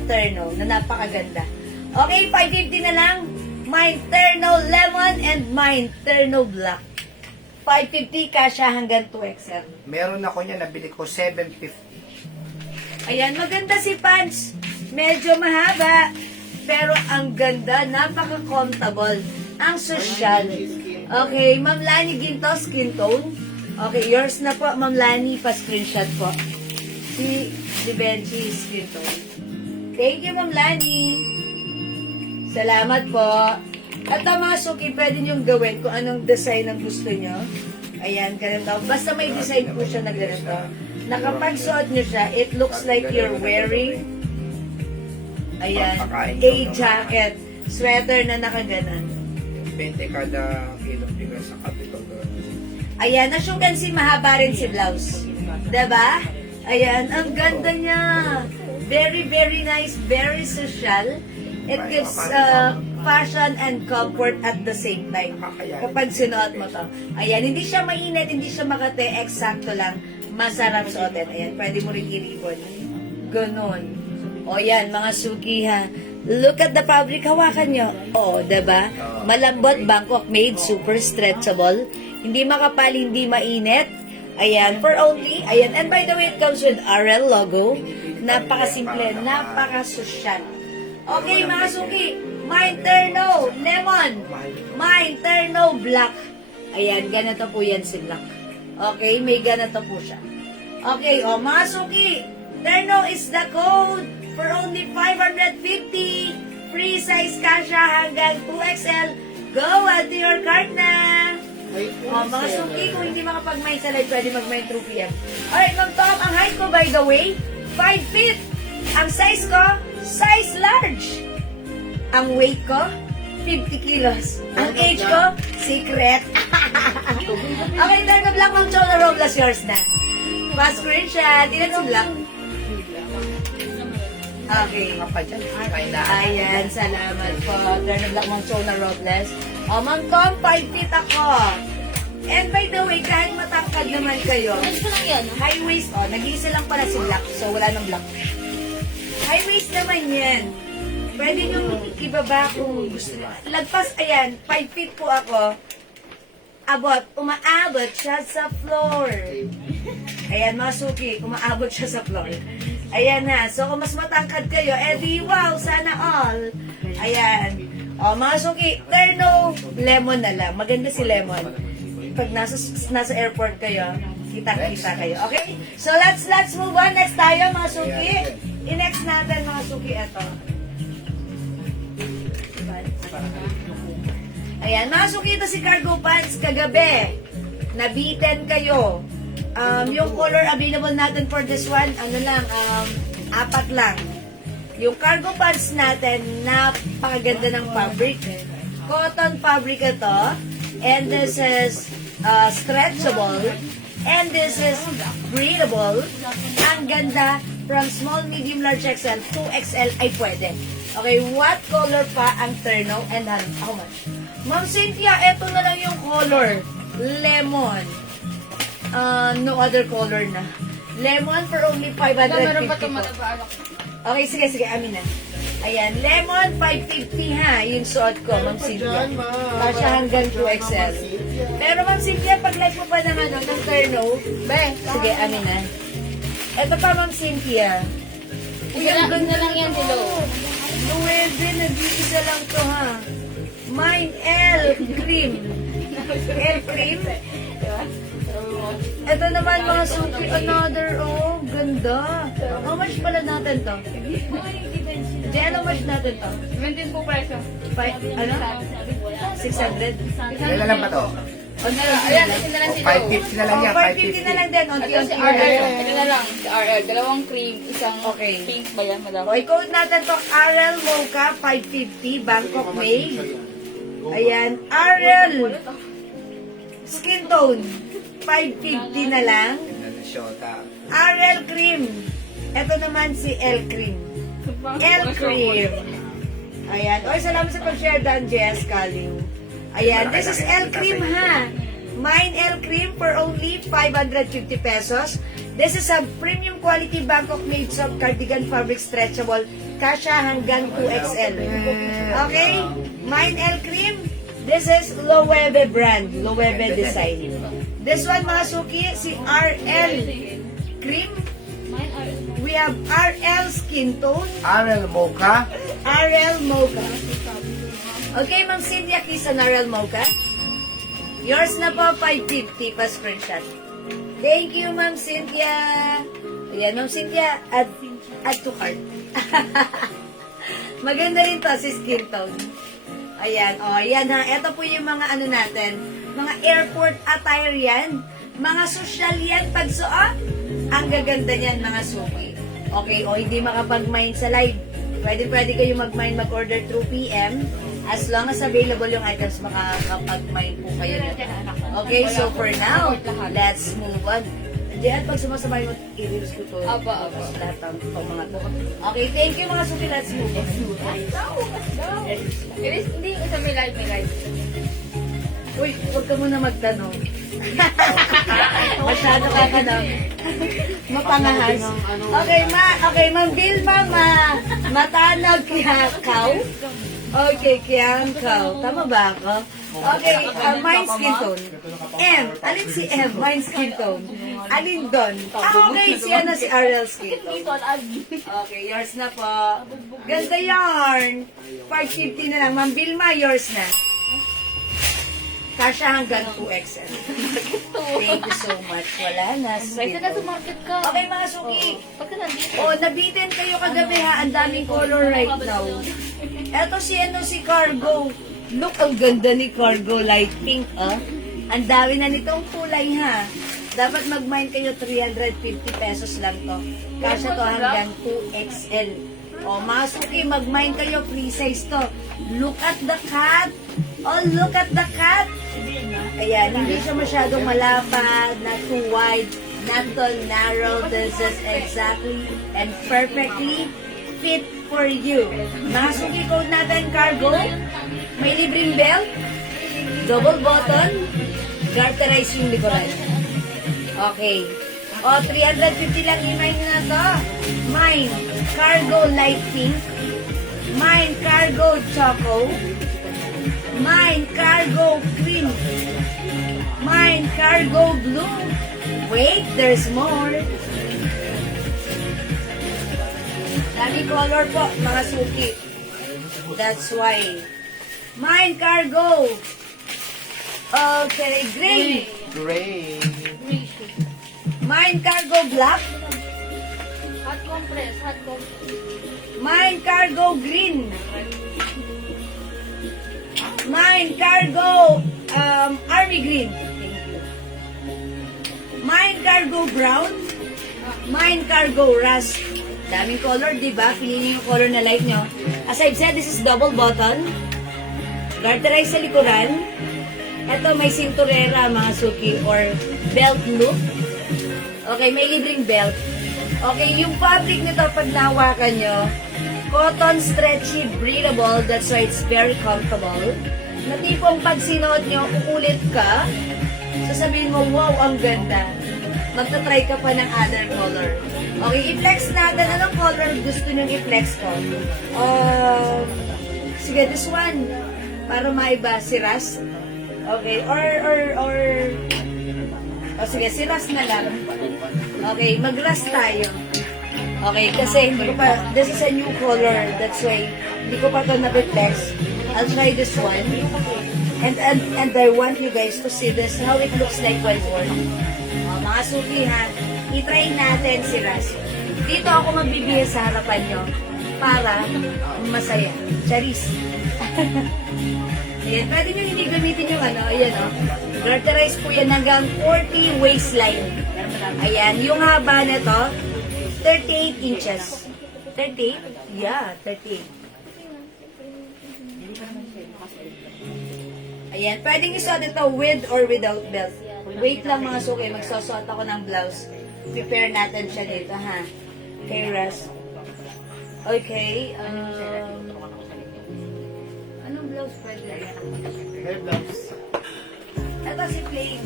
terno na napakaganda. Okay, 550 na lang. Mine terno lemon and mine terno black. 550 kasya hanggang 2XL. Meron ako niya, nabili ko 750. Ayan, maganda si pants. Medyo mahaba. Pero ang ganda, napaka-comfortable. Ang social. Okay, Ma'am Lani Ginto, skin tone. Okay, yours na po, Ma'am Lani, pa-screenshot po. Si Benji, skin tone. Thank you, Ma'am Lani. Salamat po. At mga suki, pwede niyong gawin kung anong design ang gusto niyo. Ayan, ganito. Basta may design po siya na ganito. Na kapag suot niyo siya, it looks like you're wearing ayan, a jacket, sweater na nakaganan. 20 kada kilong bigas sa Capitol. Ayan, as you can see, mahaba rin si blouse. Diba? Ayan, ang ganda niya. Very, very nice, very social. It gives fashion and comfort at the same time. Kapag sinuot mo to. Ayan, hindi siya mainit, hindi siya makate, eksakto lang. Masarap suotin. Ayan, pwede mo rin i-ribbon. Ganon. O yan, mga suki ha. Look at the fabric, hawakan nyo. O, diba? Malambot, Bangkok made, super stretchable. Hindi makapal, hindi mainit. Ayan, for only, ayan. And by the way, it comes with RL logo. Napakasimple, napakasosyal. Okay, mga suki. Mine Terno, lemon. Mine Terno, black. Ayan, ganito po yan si black. Okay, may ganito po siya. Okay, o, mga suki. Terno is the code for only 550. Free size kasha hanggang 2XL. Go, add to your cart na. O, mga suki, kung hindi makapag-mine sa live, pwede mag-mine through PM. Alright, Ma'am Tom, ang height ko, by the way, 5 feet. Ang size ko, size large. Ang weight ko, 50 kilos. Ang age ko, secret. Okay, turn the black, Ma'am Chona Robles, yours na. Fast screenshot. Tingnan mo black. Okay. Ayan, salamat po. Turn the black, Ma'am Chona Robles. O, Ma'am Tom, 5 feet ako. And by the way, kahit matangkad naman kayo, Ano lang yan? high waist, nag-iisa lang pala si black. So, wala nang black. High waist naman yan. Pwede nyo ibaba kung gusto nyo. Lagpas, ayan, 5 feet po ako. Umaabot siya sa floor. Ayan, mga suki, umaabot siya sa floor. Ayan na. So, kung mas matangkad kayo, edi wow, sana all. Ayan. O, mga suki, Terno, lemon na lang. Maganda si lemon. Pag nasa airport kayo, kita-kita kayo. Okay? So, let's move on. Next tayo, mga suki. I-next natin, mga suki, ito. Ayan, mga suki, ito si cargo pants kagabi. Nabitin kayo. Yung color available natin for this one, 4 lang. Yung cargo pants natin, napakaganda ng fabric. Cotton fabric ito. And this is stretchable. And this is breathable. Ang ganda. From small, medium, large XL, 2XL ay pwede. Okay, what color pa ang Terno and how much? Ma'am Cynthia, eto na lang yung color. Lemon. No other color na. Lemon for only 550 Meron pa ito po. mataba. Okay, sige, amin na. Ayan, lemon 550 ha, yung suot ko, Ma'am Cynthia. Kasya hanggang 2XL. Pero Ma'am Cynthia, pag like mo pa ng ng Terno, sige, amin na. Ito pa, Ma'am Cynthia. Uy, ang ganda lang yan, Dilo. 9, nag-iisa lang to ha. Mine L cream. L cream. Ito naman mga suki, another, ganda. How much pala natin to? Jen, how much natin to? 17 po presyo. 600? Kailan lang ba to? Ayan, ito na lang si 550 na lang yan, 550 na lang din. Ito si Unti-unti RL. na. Ito na lang. Si RL. Dalawang cream. Isang Okay. pink ba yan, madam? Okay, code natin to RL Mocha 550, Bangkok made. Ayan, RL Skin Tone 550 na lang. RL Cream. Ito naman si L Cream. L Cream. Ayan. Oy, salamat sa pag-share, Dan JS Caliw. Ayan, this is L Cream ha. Mine L Cream for only 550 pesos. This is a premium quality Bangkok made soft cardigan fabric stretchable. Kasya hanggang 2XL. Okay? Mine L Cream. This is Loewe brand. Loewe design. This one, mga suki, si RL Cream. We have RL Skin Tone. RL Mocha. RL Mocha. Okay, Ma'am Cynthia, kiss an RL Mocha. Yours na po, 550 pa screenshot. Thank you, Ma'am Cynthia. Ayan, Ma'am Cynthia, add to cart. Maganda rin to, si Skin Tone. Ayan, ayan ha. Ito po yung mga natin, mga airport attire yan. Mga social yan, pagsuot. Ang gaganda niyan, mga suki. Okay, hindi makapag-mine sa live. Pwede kayo mag-mine, mag-order through PM. As long as available yung items, makakapag-mine po kayo nito. Okay, so for now, let's move on. Hindi, at pag sumasabay mo, i-release ko to. Aba. Tapos lahat ng mga to. Okay, thank you mga suki. Let's move on. Hindi, isa may live. Uy, huwag ka muna magtanong. Masyado ka ka na. Mapangahas. Okay, Ma'am Vilma, matanag kiyakaw. Okay, kiyakaw. Tama ba ako? Okay, mine skin tone. M. Alin si M? Mine skin tone. Alin doon? Okay, siya na si Ariel skin tone. Okay, yours na po. Ganda yarn. 550 na lang. Ma'am Vilma, yours na. Kasha hanggang 2XL. Thank you so much. Wala na. Pwede na tumarket ka. Okay, mga suki. Pagka nandito. Oh, nabitin kayo kagabi ha. Ang daming color right now. Eto si Cargo. Look, ang ganda ni Cargo. Light pink, ah. Ang dami na nitong kulay, ha. Dapat mag-mine kayo 350 pesos lang to. Kasya to hanggang 2XL. O, mga suki, mag-mine kayo. Free size to. Look at the cat. Oh, look at the cat. Ayan, hindi siya masyadong malapad, not too wide, not too narrow. This is exactly and perfectly fit for you. Mga suki code natin, Cargo. May libreng belt, double button, garterize yung likuran. Okay. O, 350 lang i-mine na to. Mine, Cargo light pink. Mine, Cargo choco. Mine, Cargo cream. Mine, Cargo blue. Wait, there's more. Dami color po, mga suki. That's why. Mine, Cargo. Okay, green. Gray. Mine, Cargo black. Hot compress. Mine, Cargo green. Mine, Cargo army green. Mine, Cargo brown. Mine, Cargo rust. Daming color, di ba? Piliin yung color na like nyo. As I've said, this is double button. Garterize sa likuran. Ito, may cinturera, mga suki, or belt loop. Okay, may libreng belt. Okay, yung fabric nito, pag nahawakan nyo, cotton, stretchy, breathable, that's why it's very comfortable. Na tipong pag sinuot nyo, uulit ka, sasabihin mo, wow, ang ganda. Magta-try ka pa ng other color. Okay, i-flex natin. Anong color gusto nyo i-flex ko? Sige, this one. Para maiba, si Ras. Okay, sige, si Ras na lang. Okay, mag-Ras tayo. Okay, kasi hindi ko pa, this is a new color. That's why, hindi ko pa ito na-flex. I'll try this one. And I want you guys to see this, how it looks like when worn. Mga suki ha, i-try natin si Ras. Dito ako magbibihis sa harapan nyo para masaya. Charis. Ayan, pwede nyo hindi gamitin yung ano, ayan o. Garterize po yan hanggang 40 waistline. Ayan, yung haba nito, 38 inches. 38? Yeah, 38. Ayan, pwedeng isuot ito with or without belt. Wait lang mga suki, magsusuot ako ng blouse. Prepare natin siya dito, ha? Okay, Ras. Okay, anong blouse pwede? Hair gloves. Ito si Plain.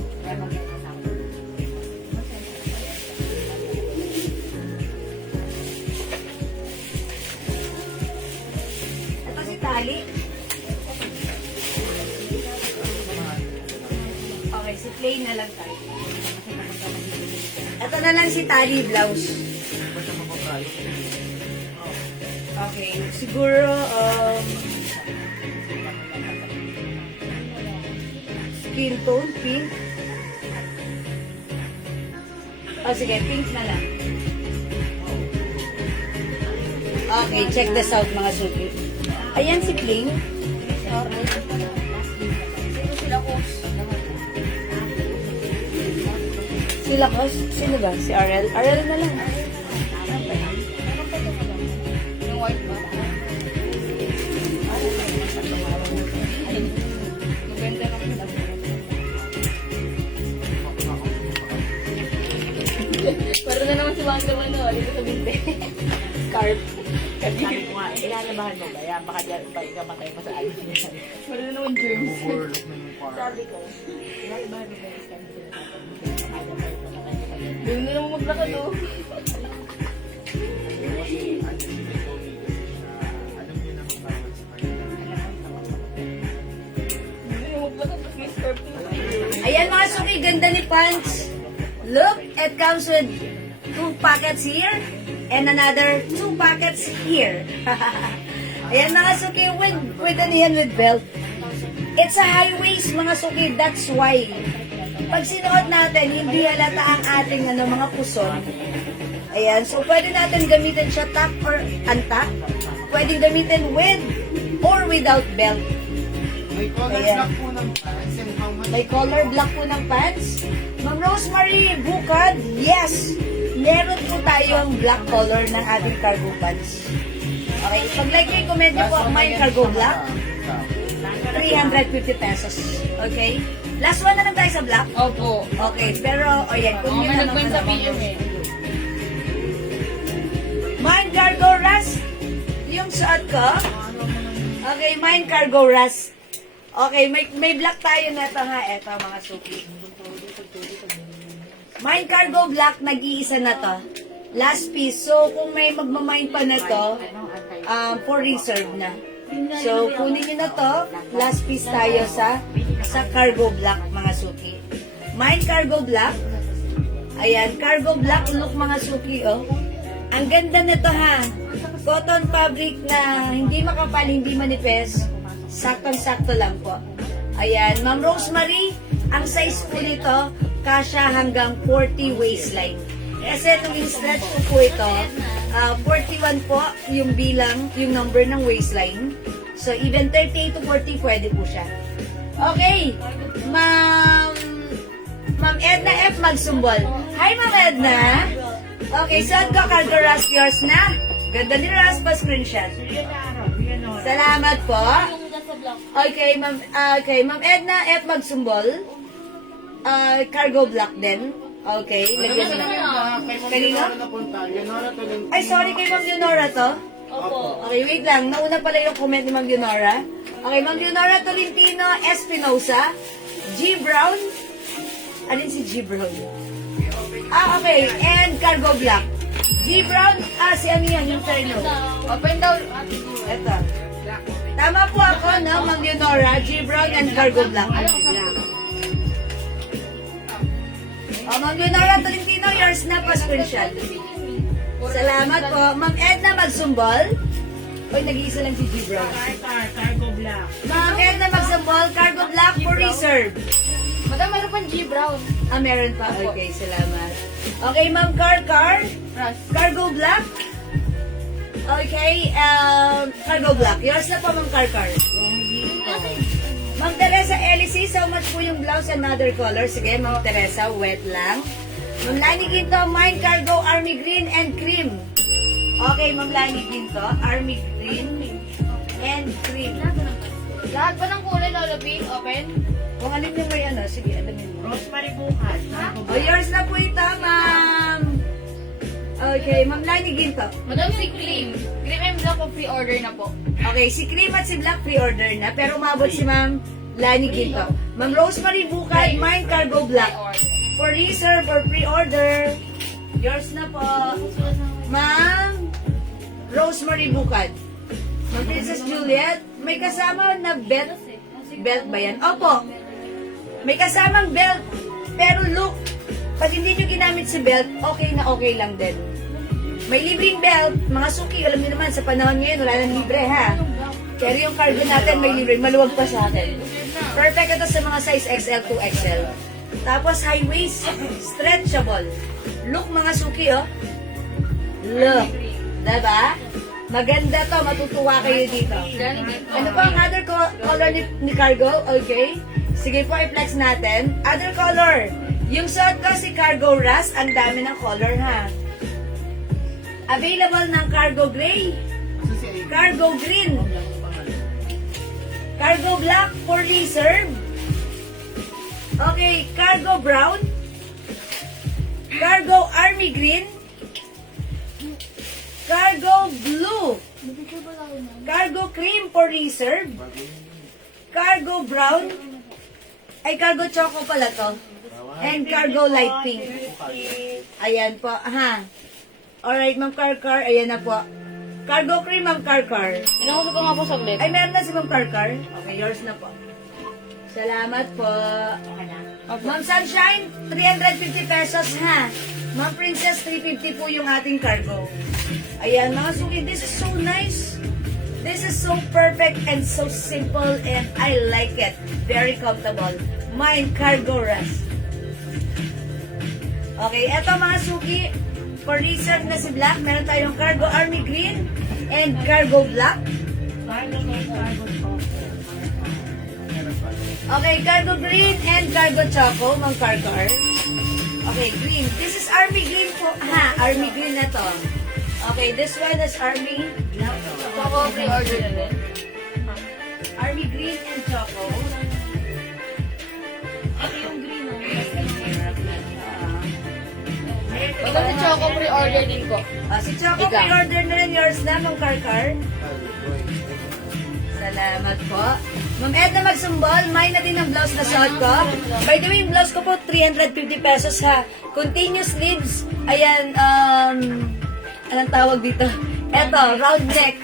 Ito si Tali. Okay, si Plain na lang tayo. Ito na lang si Tali blouse. Okay, siguro, skin tone, pink. Sige, pink na lang. Okay, check this out mga suki. Ayan si Pling. Sila ko? Sino ba? Si Ariel? Ariel na lang. Yung white ba? Andaman no, dito sa binte. Scarf. Sabi ko nga, ilalabahan mo ba yan? Baka dyan pa ikamatay mo sa alis niya. Wala na naman germs. Overlook na yung park. Sabi ko, ilalabahan mo ba yung scan sila sa akin? Baka dyan pa ikamatay mo sa alis. Doon na naman maglakad oh. Kasi, ano yung ito alam niyo naman bawal sa kanila. Doon na maglakad, tapos may scarf na. Ayan mga suki, ganda ni pants. Look, it comes with 2 packets here and another 2 packets here. Ayan mga suki, with ano yan, with belt. It's a high waist mga suki, that's why. Pag sinuot natin, hindi halata ang ating mga puson. Ayan, so pwede natin gamitin siya tuck or untuck. Pwede gamitin with or without belt. May color Ayan. block po ng pants and how much? May color black po ng pants. Ma'am Rosemary Bukad, yes! Meron po tayong black color ng ating cargo pants. Okay, pag like nyo yung comment nyo po, may cargo black, 350 pesos. Okay? Last one na lang tayo sa black. Opo. Okay, pero, o yan, kung Oo, yun may na nag-point sa naman. PM eh. Mine cargo rust. Yung suot ko. Okay, mine cargo rust. Okay, may black tayo na ito nga. Ito mga suki. Mine cargo black, nag-iisa na to. Last piece. So, kung may magmamine pa na to, for reserve na. So, kunin nyo na to. Last piece tayo sa cargo black, mga suki. Mine cargo black. Ayan, cargo black look, mga suki, oh. Ang ganda nito ha. Cotton fabric na hindi makapal, hindi manipis. Saktong-sakto lang po. Ayan, Ma'am Rosemary, ang size po nito, kasya hanggang 40 waistline. Kasi nung in-stretch ko po ito, 41 po yung bilang, yung number ng waistline. So, even 38 to 40, pwede po siya. Okay, Ma'am Edna F. Magsumbol. Hi, Ma'am Edna. Okay, saan ka cargo rush yours na? Ganda ni Ras pa screenshot. Salamat po. Yung nasa block. Okay, Ma'am Edna F. Magsumbol. Cargo black din. Okay, lagyan mo. Kanino? Ay, sorry kay Ma'am Leonora to. Opo. Okay, wait lang. Nauna pala yung comment ni Ma'am Leonora. Okay, Ma'am Leonora Tolentino Espinosa. G. Brown. Alin si G. Brown? Okay. And cargo black. G. Brown. Si ano yan? Yung terno. Open daw. Ito. Tama po ako, no? Ma'am Leonora. G. Brown and cargo black. Ma'am Leonora Tolentino, yours na pa screenshot. Salamat po. Ma'am Edna Magsumbol. Uy, nag-iisa lang si G. Brown. Cargo black. Ma'am Edna Magsumbol, cargo black for reserve. Madam, meron pang G Brown. Meron pa. Okay, salamat. Okay, Ma'am Car. Rush. Cargo black. Okay, cargo black. Yours na po, Ma'am Car. Ma'am Teresa LC, so much po yung blouse, another color. Sige, Ma'am Teresa, wet lang. Ma'am Lani Ginto, mine cargo, army green and cream. Okay, Ma'am Lani Ginto, army green and cream. Lahat pa ng kulay lalapin, open. Kung alin na may ano, sige, alamin mo. Rosemary Bukad. Oh, yours na po ito, Ma'am. Okay, Ma'am Lani Ginto. Madam, si Cream. Cream and Black po pre-order na po. Okay, si Cream at si Black pre-order na, pero umabot si Ma'am Lani Ginto. Ma'am Rosemary Bukad, mine cargo black. Pre-order. For reserve or pre-order, yours na po. Ma'am Rosemary Bukad. Ma'am Princess Juliet, may kasama na belt. Belt ba yan? Opo. May kasamang belt. Pero look, pag hindi nyo ginamit si belt, okay na okay lang din. May libreng belt. Mga suki, alam niyo naman, sa panahon ngayon, wala nang libre ha. Pero yung cargo natin, may libre. Maluwag pa sa atin. Perfect ito sa mga size XL to XL. Tapos high waist, stretchable. Look mga suki, oh. Look. Diba? Maganda to, matutuwa kayo dito. Ano pa ang other color ni cargo? Okay. Sige po, i-flex natin. Other color. Yung suot ko si cargo rust, ang dami ng color ha. Available ng cargo gray, cargo green, cargo black for reserve. Okay, cargo brown, cargo army green, Cargo blue. Cargo cream for reserve. Cargo brown. Ay, cargo choco pala to. And cargo light pink. Ayan po, ha. Alright, Ma'am Karkar. Ayan na po. Cargo cream, Ma'am Karkar. Inausap ko nga po saglit. Ay, meron na si Ma'am Karkar. Okay, yours na po. Salamat po. Okay na. Ma'am Sunshine, 350 pesos ha. Ma'am Princess, 350 po yung ating cargo. Ayan, mga suki, this is so nice. This is so perfect and so simple and I like it. Very comfortable. Mine, cargo rest. Okay, eto mga suki, for reserve na si Black, meron tayong cargo army green and cargo black. Okay, cargo green and cargo choco, Ma'am Karkar. Okay, green. This is army green po. Ha, army green na to. Okay, this one is army. Choco pre-order na rin. Army green and choco. Ito yung green na. Ito si Choco pre-order din ko. Si Choco, Ikaw. pre-order na rin yours na, Ma'am Karkar. Salamat po. Ma'am Edna magsumbol, may na din ang blouse na suot ko. By the way, yung blouse ko po, 350 pesos ha. Continuous sleeves. Ayan, anong tawag dito? Eto, round neck.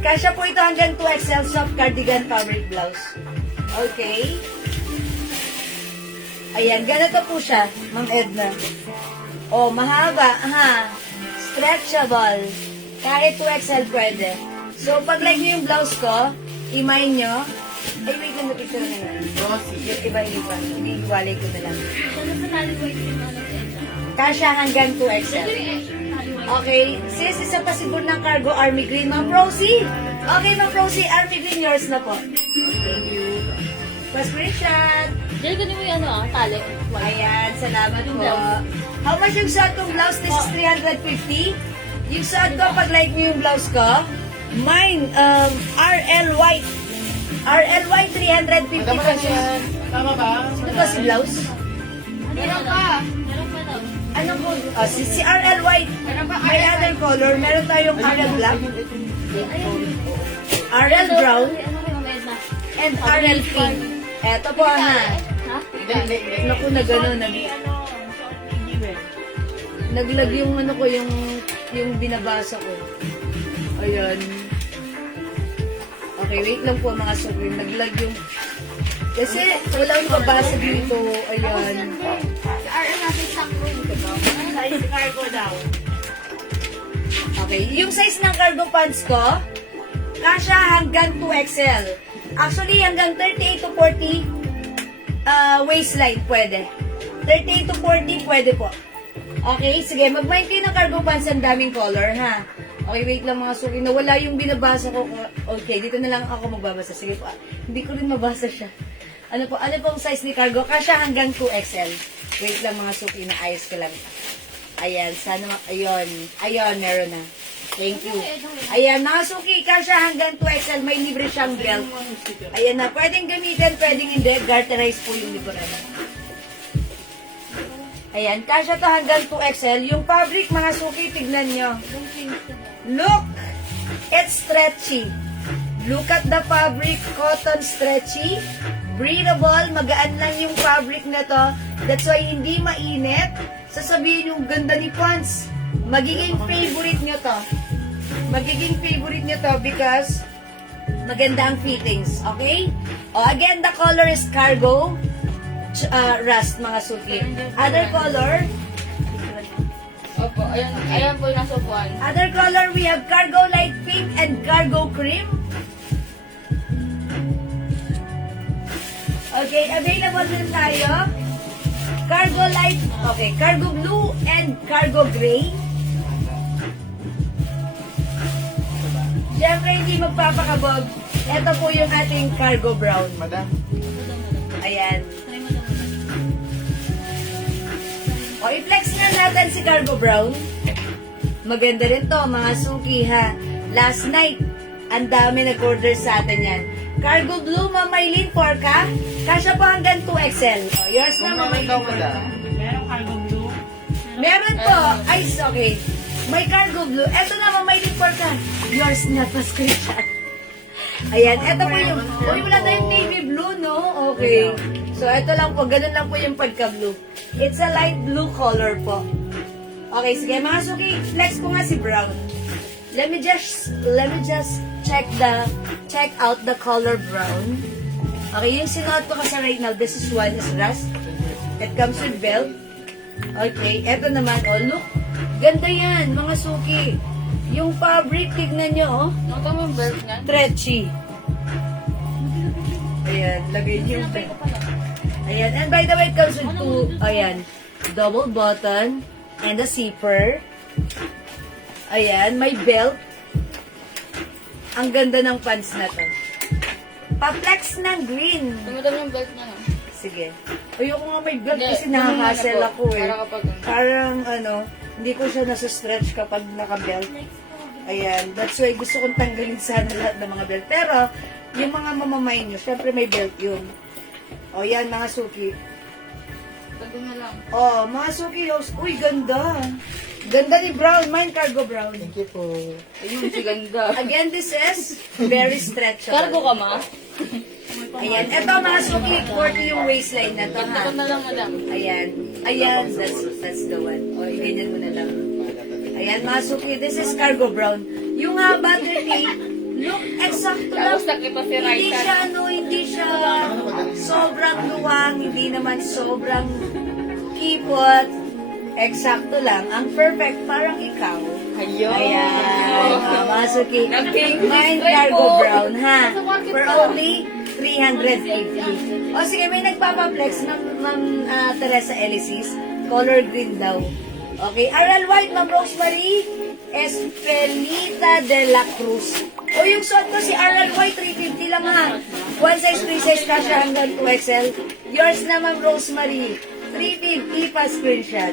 Kasya po ito hanggang 2XL soft cardigan fabric blouse. Okay. Ayan, ganito po siya, Ma'am Edna. Oh, mahaba, ha. Stretchable. Kahit 2XL pwede. So, pag like nyo yung blouse ko, imay nyo. Ay, wait lang, napicture na nga. Yung iba-iba. Iiwalay ko na lang. Kasya hanggang 2XL. Okay, sis, isa pa siguro ng cargo army green. Ma'am Rosie. Okay, Ma'am Rosie, army green, yours na po. Thank you. Pa-screenshot. Diyan ganun mo yung tali. Ayan, salamat po. How much yung suot kong blouse? This is 350. Yung suot ko, pag like nyo yung blouse ko, mine, RL White. RL White, 350 pesos. Tama ba? Sino ba si blouse? Meron pa. Meron pa daw. Anong color? Si RL White. May other color. Meron tayong RL Black, RL Brown, Ano kay Ma'am Edna? and RL Pink. Eto po, ha. Ha? Naku, na gano'n. Ano, suot ni Jewel. Naglag yung ano ko, yung binabasa ko. Ayan. Okay, wait lang po mga suki. Naglag yung... Kasi walang mabasa dito. Ayan. Si RM natin sakto. Size cargo daw. Okay, yung size ng cargo pants ko, kasya hanggang 2XL. Actually, hanggang 38 to 40 waistline pwede. 38 to 40 pwede po. Okay, sige, mag-mind kayo ng cargo pants, ang daming color, ha? Okay, wait lang mga suki. Nawala yung binabasa ko. Okay, dito na lang ako magbabasa. Sige po. Hindi ko rin mabasa siya. Ano po ang size ni cargo? Kasya hanggang 2XL. Wait lang mga suki, na ayos ko lang. Ayan, sana, ayun. Ayun, meron na. Thank you. Ayan, mga suki, kasya hanggang 2XL. May libre siyang belt. Ayan na, pwedeng gamitin, pwedeng hindi. Garterize po yung likuran. Ayan, kasya to hanggang 2XL. Yung fabric, mga suki, tignan nyo. Look! It's stretchy. Look at the fabric, cotton stretchy. Breathable, magaan lang yung fabric na to. That's why hindi mainit. Sasabihin yung ganda ni pants. Magiging favorite nyo to. Magiging favorite nyo to because maganda ang fittings. Okay? Again, the color is cargo. Rust, mga suki. Other color, Opo, ayan po yung nasa upuan. other color, we have cargo light pink and cargo cream. Okay, available din tayo. Cargo light, okay, cargo blue and cargo gray. Siyempre, hindi magpapakabog. Ito po yung ating cargo brown. Madam. Ayan. O, i-flex nga natin si cargo brown. Maganda rin to, mga suki ha. Last night, ang dami nag-order sa atin yan. Cargo blue, Mamaylin, Porca. Kasya po hanggang 2XL. O, yours na, Kung naman daw, Mamaylin, Porca. madam. Merong cargo blue. Meron po. Ay, okay. May cargo blue. Eto naman, may important. Yours na pa screenshot. Ayan, eto po yung, uy, wala tayong navy blue, no? Okay. So, eto lang po, ganun lang po yung pagka-blue. It's a light blue color po. Okay, sige, mga suki, flex ko nga si brown. Let me just check out the color brown. Okay, yung sinuot ko kasi right now, this is one is rust. It comes with belt. Okay, eto naman, oh, look. Ganda yan, mga suki. Yung fabric, tignan nyo, oh. Nakita mo yung belt niya? Stretchy. Ayan, lagay niyo yung belt. Ayan, and by the way, it comes with two, ayan, double button and a zipper. Ayan, may belt. Ang ganda ng pants na to. Pa-flex ng green. Tumadami yung belt niya, no? Sige. Ayoko nga may belt Hindi, kasi nakaka-hassle ano ako eh. Para kapag... Parang ano, hindi ko siya nasa-stretch kapag naka-belt. Ayan, that's why gusto kong tanggalin sana lahat ng mga belt. Pero, yung mga mamamay nyo, syempre may belt yun. O yan, mga suki. Tago na lang. Oh, mga suki, uy, ganda. Ganda ni brown, mine cargo brown. Thank you po. Ayun, si ganda. Again, this is very stretchable. Cargo ka, ma? Ayan, eto mga suki, 40 yung waistline na to, ha? Tago na lang, madam. Ayan. Ayan, that's the one. O, ganyan mo na lang. Ayan, mga suki, this is cargo brown. Yung buttercake, look, eksakto lang. Tapos nakita si Hindi Raisa. siya, hindi siya sobrang luwang, hindi naman sobrang kipot. Eksakto lang. Ang perfect, parang ikaw. Ayun. Ayan, mga suki. Nag-pink Mine display cargo po. brown, ha? Nasa market For pa. only 350. O sige, may nagpapaplex ng Teresa Elisis. Color green daw. Okay, Aral White, Ma'am Rosemary Espelita de la Cruz. O yung suot ko si Aral White, 350 lang ha. One size, 3 size ka siya hanggang 2XL. Yours na, Ma'am Rosemary. 350 pa screenshot.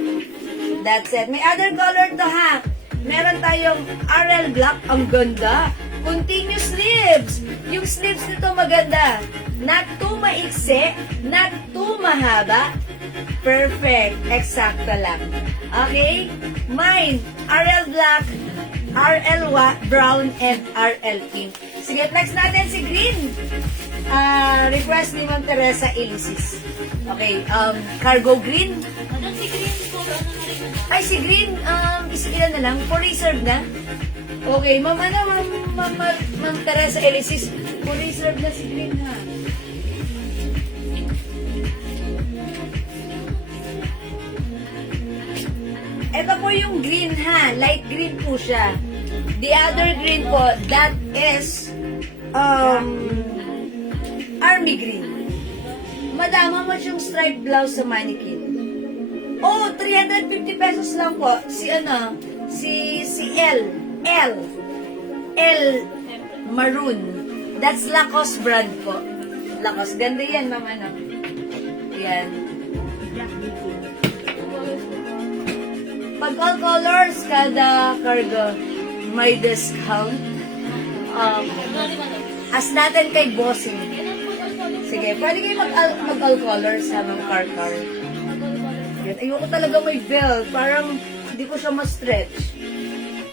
That's it. May other color to ha. Meron tayong RL Black. Ang ganda. Continuous sleeves. Yung sleeves nito maganda. Not too maiksi, not too mahaba. Perfect. Eksakto lang. Okay? Mine, RL Black, RL Brown, and RL Pink. Sige, flex natin si Green. Request ni Ma'am Teresa Elisis. Okay, cargo green. Madam, si Green po, ano na rin na? Ay, si Green, ilan na lang? For reserve na? Okay, Ma'am Teresa Elisis, for reserve na si Green ha. Ito po yung green ha, light green po siya. The other green po, that is, army green. Madam, how much yung striped blouse sa mannequin? Oh, 350 pesos lang po. Si L maroon. That's Lacoste brand po. Lacoste. Ganda yan, mama, no? Yan. Pag all colors, kada cargo, may discount. As natin kay bossing. Sige, pwede kayo mag-all colors sa mga car. Yan. Ayoko talaga may belt. Parang hindi ko siya ma-stretch.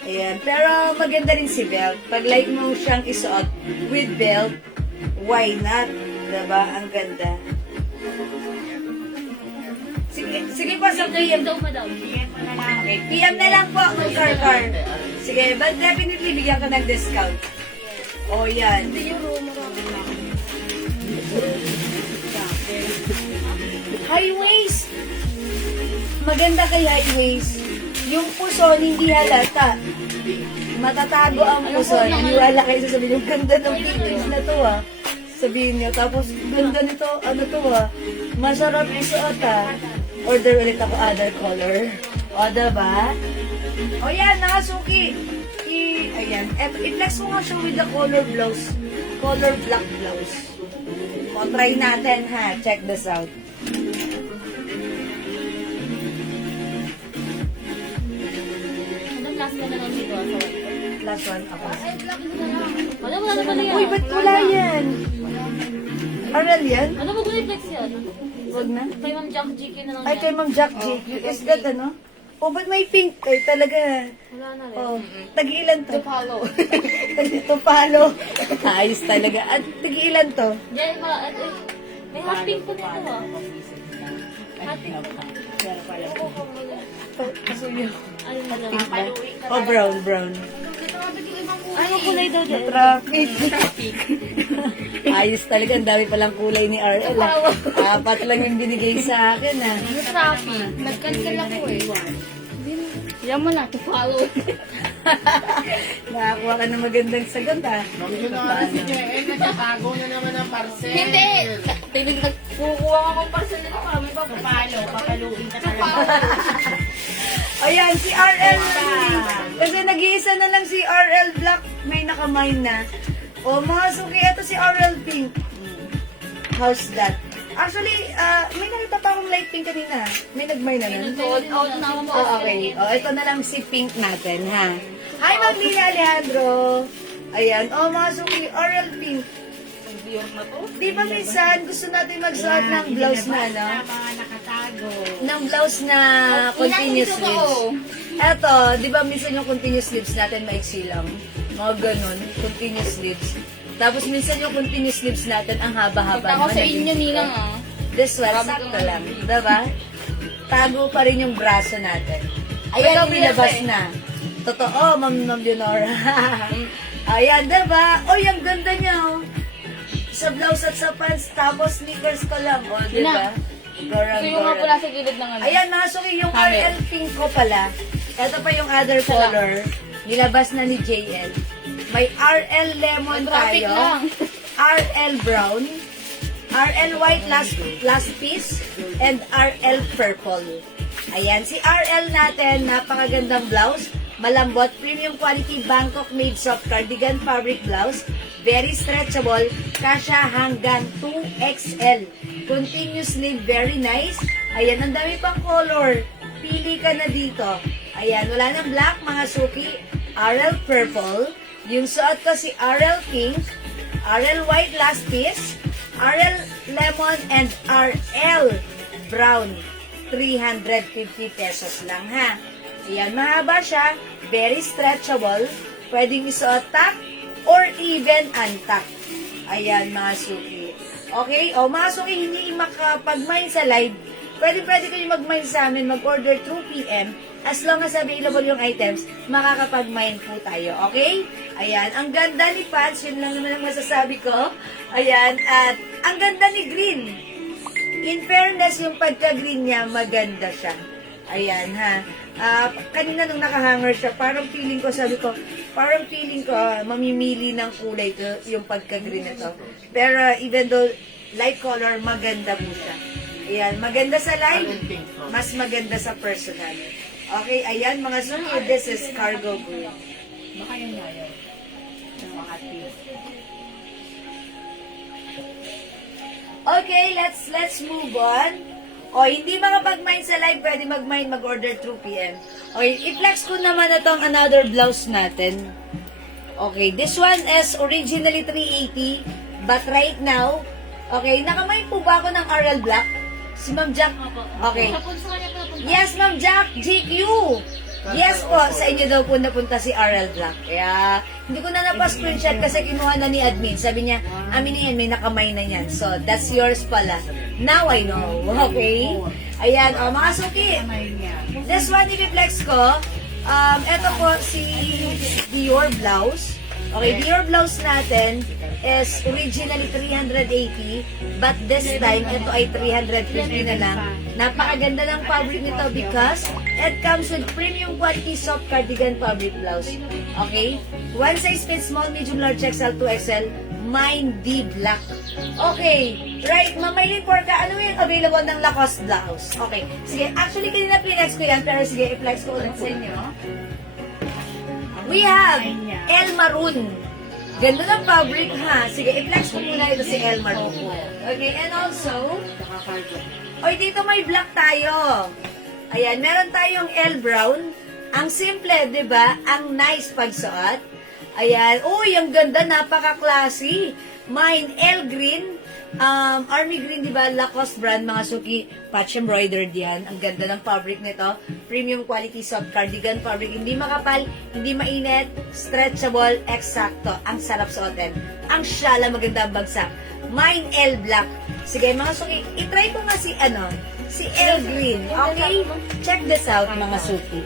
Ayan. Pero maganda rin si belt. Pag like mo siyang isuot with belt, why not? Diba? Ang ganda. Sige po sa PM. Madam. Okay, PM na lang po ng car. Sige, but definitely bigyan ka ng discount. Oh, yan. High waist. Maganda kay high waist. Yung puson, hindi halata. Matatago ang puson. Iniwala kayo sasabihin, yung ganda ng vintage na to ah. Sabihin niyo. Tapos, ganda nito, ano to ah. Masarap isuot ah. Order ulit ako other color. O, diba? O yan, nakasuki. Ayan. I-flex mo nga siya with the color blouse. Color black blouse. O, try natin ha. Check this out. Madam, last ka na lang dito. Sa white. Last one ako. Madam, wala na pala yan. Uy, ba't wala yan? Aral yan? Ano ba kung i-flex yan? Huwag na. Kay Ma'am Jack GK na lang Ay, yan. kay Ma'am Jack G. Is that ano? Oh, ba't may pink? Ay, talaga. Wala na rin. Oh, tag-ilan to? To follow. To follow. Ayos talaga. At tag-ilan to? Diyan, may hot pink po nito ah. Pero pala. Oh, kasuyo. Ayun na lang. Papaluin ka Oh, brown, brown. Ano kulay daw dyan? Traffic. Ayos talaga. Ang dami palang kulay ni RL. Apat lang yung binigay sa akin, ah. Ano traffic? Nag-cancel ako eh. Yan mo na, to follow. Nakakuha ka ng magandang sagot, ah. Medyo na si JL, nagtatago na naman ang parcel. Hindi! Nagkukuha ka kong parcel nito kami pa. Papalo, papaluin ka talaga. Ayan, si RL kasi nag-iisa na lang si RL Black. May nakamine na. O, mga suki, ito si RL Pink. How's that? Actually, may nakita pa akong light pink kanina. May nag-mine na nun. Sold out na ako. Oh, okay. Oh, ito na lang si Pink natin, ha? Hi, Ma'am Lina Alejandro. Ayan. Oh, mga suki, RL Pink. Di ba minsan gusto natin magsuot ng blouse na, no? Mga nakatago. Ng blouse na continuous sleeves. Eto, di ba minsan yung continuous sleeves natin maiksi lang? Mga ganun, continuous sleeves. Tapos minsan yung continuous sleeves natin ang haba-haba. Punta ko naman sa naging inyo, suot. Ninang ah. This one, Grabe sakto kang- lang. Diba? Tago pa rin yung braso natin. Ayan, nilabas na. Totoo, Ma'am Leonora. Ayan, diba? Oy, ang ganda niya, oh. Sa blouse at sa pants, tapos sneakers ko lang, oh, diba? Gorang, So yung nga pula sa gilid ng ano. Ayan, mga suki, yung Hammer. RL pink ko pala. Ito pa yung other color. Nilabas na ni JL. May RL lemon Traffic tayo. lang. RL brown. RL white last piece. And RL purple. Ayan, si RL natin, napakagandang blouse. Malambot, premium quality Bangkok made soft cardigan fabric blouse. Very stretchable, kasya hanggang 2XL. Continuous sleeve, very nice. Ayan, ang dami pang color. Pili ka na dito. Ayan, wala nang black, mga suki. RL purple. Yung suot ko si RL pink. RL white last piece. RL lemon and RL brown. 350 pesos lang, ha? Ayan, mahaba siya. Very stretchable. Pwedeng isuot tuck or even untuck. Ayan, mga suki. Okay? O, mga suki, hindi makapag-mine sa live. Pwede kayo mag-mine sa amin, mag-order through PM. As long as available yung items, makakapag-mine po tayo. Okay? Ayan, ang ganda ni Pats. Yun lang naman ang masasabi ko. Ayan, at ang ganda ni Green. In fairness, yung pagka-green niya, maganda siya. Ayan, ha. Kanina nung nakahanger siya, parang feeling ko, mamimili ng kulay to, yung pagka-green na to. Pero even though light color, maganda po siya. Ayan, maganda sa live, mas maganda sa personal. Okay, ayan mga suki, this is cargo green. Baka yun nga yun. Yung mga tips. Okay, let's move on. O, hindi makapag-mine sa live, pwede mag-mine, mag-order through PM. Okay, i-flex ko naman na tong another blouse natin. Okay, this one is originally 380, but right now, okay, nakamine po ba ako ng RL Black? Si Ma'am Jack? Okay. Yes, Ma'am Jack, GQ! Yes po, sa inyo daw po napunta si RL Black. Kaya, hindi ko na napa-screenshot kasi kinuha na ni admin. Sabi niya, amin na yan, may nakamay na yan. So, that's yours pala. Now I know. Okay? Ayan, o, mga suki. This one, i-reflex ko. Ito po si Dior blouse. Okay, Dior blouse natin is originally 380, but this time, ito ay 350 na lang. Napakaganda ng fabric nito because it comes with premium quality soft cardigan fabric blouse. Okay? One size fits small, medium, large, XL, 2XL. Mine D black. Okay. Right, Mamaylin Porca, ano yung available ng Lacoste blouse? Okay. Sige, actually kanina flex ko yan, pero sige, i-flex ko ulit sa inyo. We have El Maroon. Ganda ng fabric, ha? Sige, i-flex ko muna ito si El Maroon. Okay, and also, oy, dito may black tayo. Ayan, meron tayong El Brown. Ang simple, di ba? Ang nice pagsuot. Ayan, uy, ang ganda, napaka-classy. Mine El Green. Army Green, di ba? Lacoste brand, mga suki, patch embroidered yan. Ang ganda ng fabric nito. Premium quality soft cardigan fabric. Hindi makapal, hindi mainit, stretchable, eksakto. Ang sarap suotin. Ang syala, maganda ang bagsak. Mine L Black. Sige, mga suki, itry ko nga si L Green. Okay? Check this out, mga suki.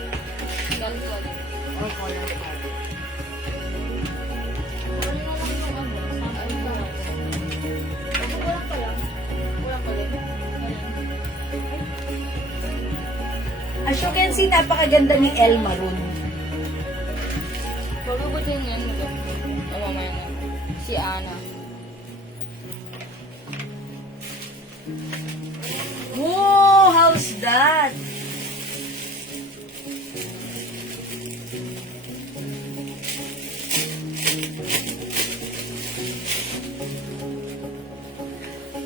As you can see, napakaganda ni El Maroon. Parubutin yan. Mamaya na. Si Ana. Whoa! How's that?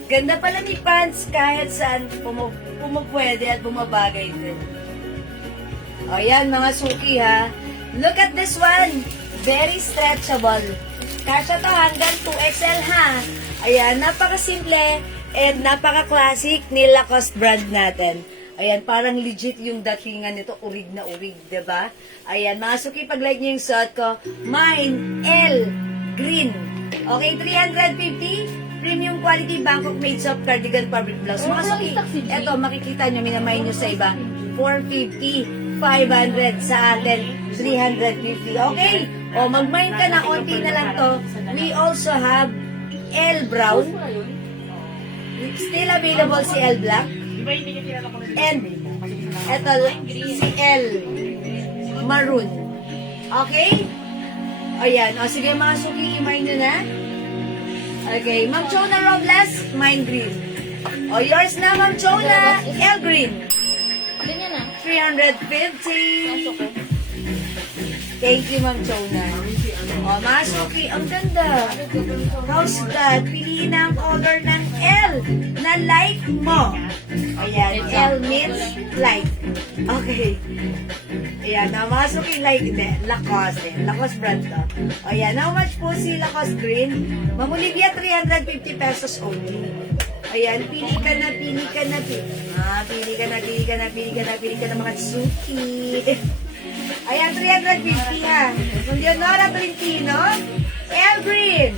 Ganda pala ni pants kahit saan pumupwede at bumabagay din. O yan mga suki ha. Look at this one. Very stretchable. Kasya to hanggang 2XL ha. Ayan, napakasimple and napaka-classic ni Lacoste brand natin. Ayan, parang legit yung datingan nito. Urig na urig, diba? Ayan, mga suki, pag-like nyo yung suot ko, Mine L Green. Okay, 350. Premium quality Bangkok made soft cardigan fabric blouse. Mga suki, eto, makikita nyo, minamay nyo sa iba. 450, 500 sa atin, 350. Okay? O, mag-mine ka na, konti na lang to. We also have L Brown. Still available si L Black. And, eto, si L Maroon. Okay? Ayan. O, sige mga suki, i-mine nyo na. Okay. Ma'am Chona Robles, mine green. O, yours na, Ma'am Chona, L green. Ganyan na. 350. Pasok ko. Thank you, Ma'am Chona. O, mga suki, ang ganda. How's that? Piliin na ang color ng L na like mo. Ayan, L means like. Okay. Ayan, na mga suki, like din. Lacoste. Lacoste brand to. Ayan, how much po si Lacoste Green? Ma'am Olivia, 350 pesos only. Ayan, pili ka na, pili ka na, pili. Pili ka na, pili ka na, pili ka na, pili ka na mga suki. Ayan, 350 ha. Kung Leonora Tolentino, L Green.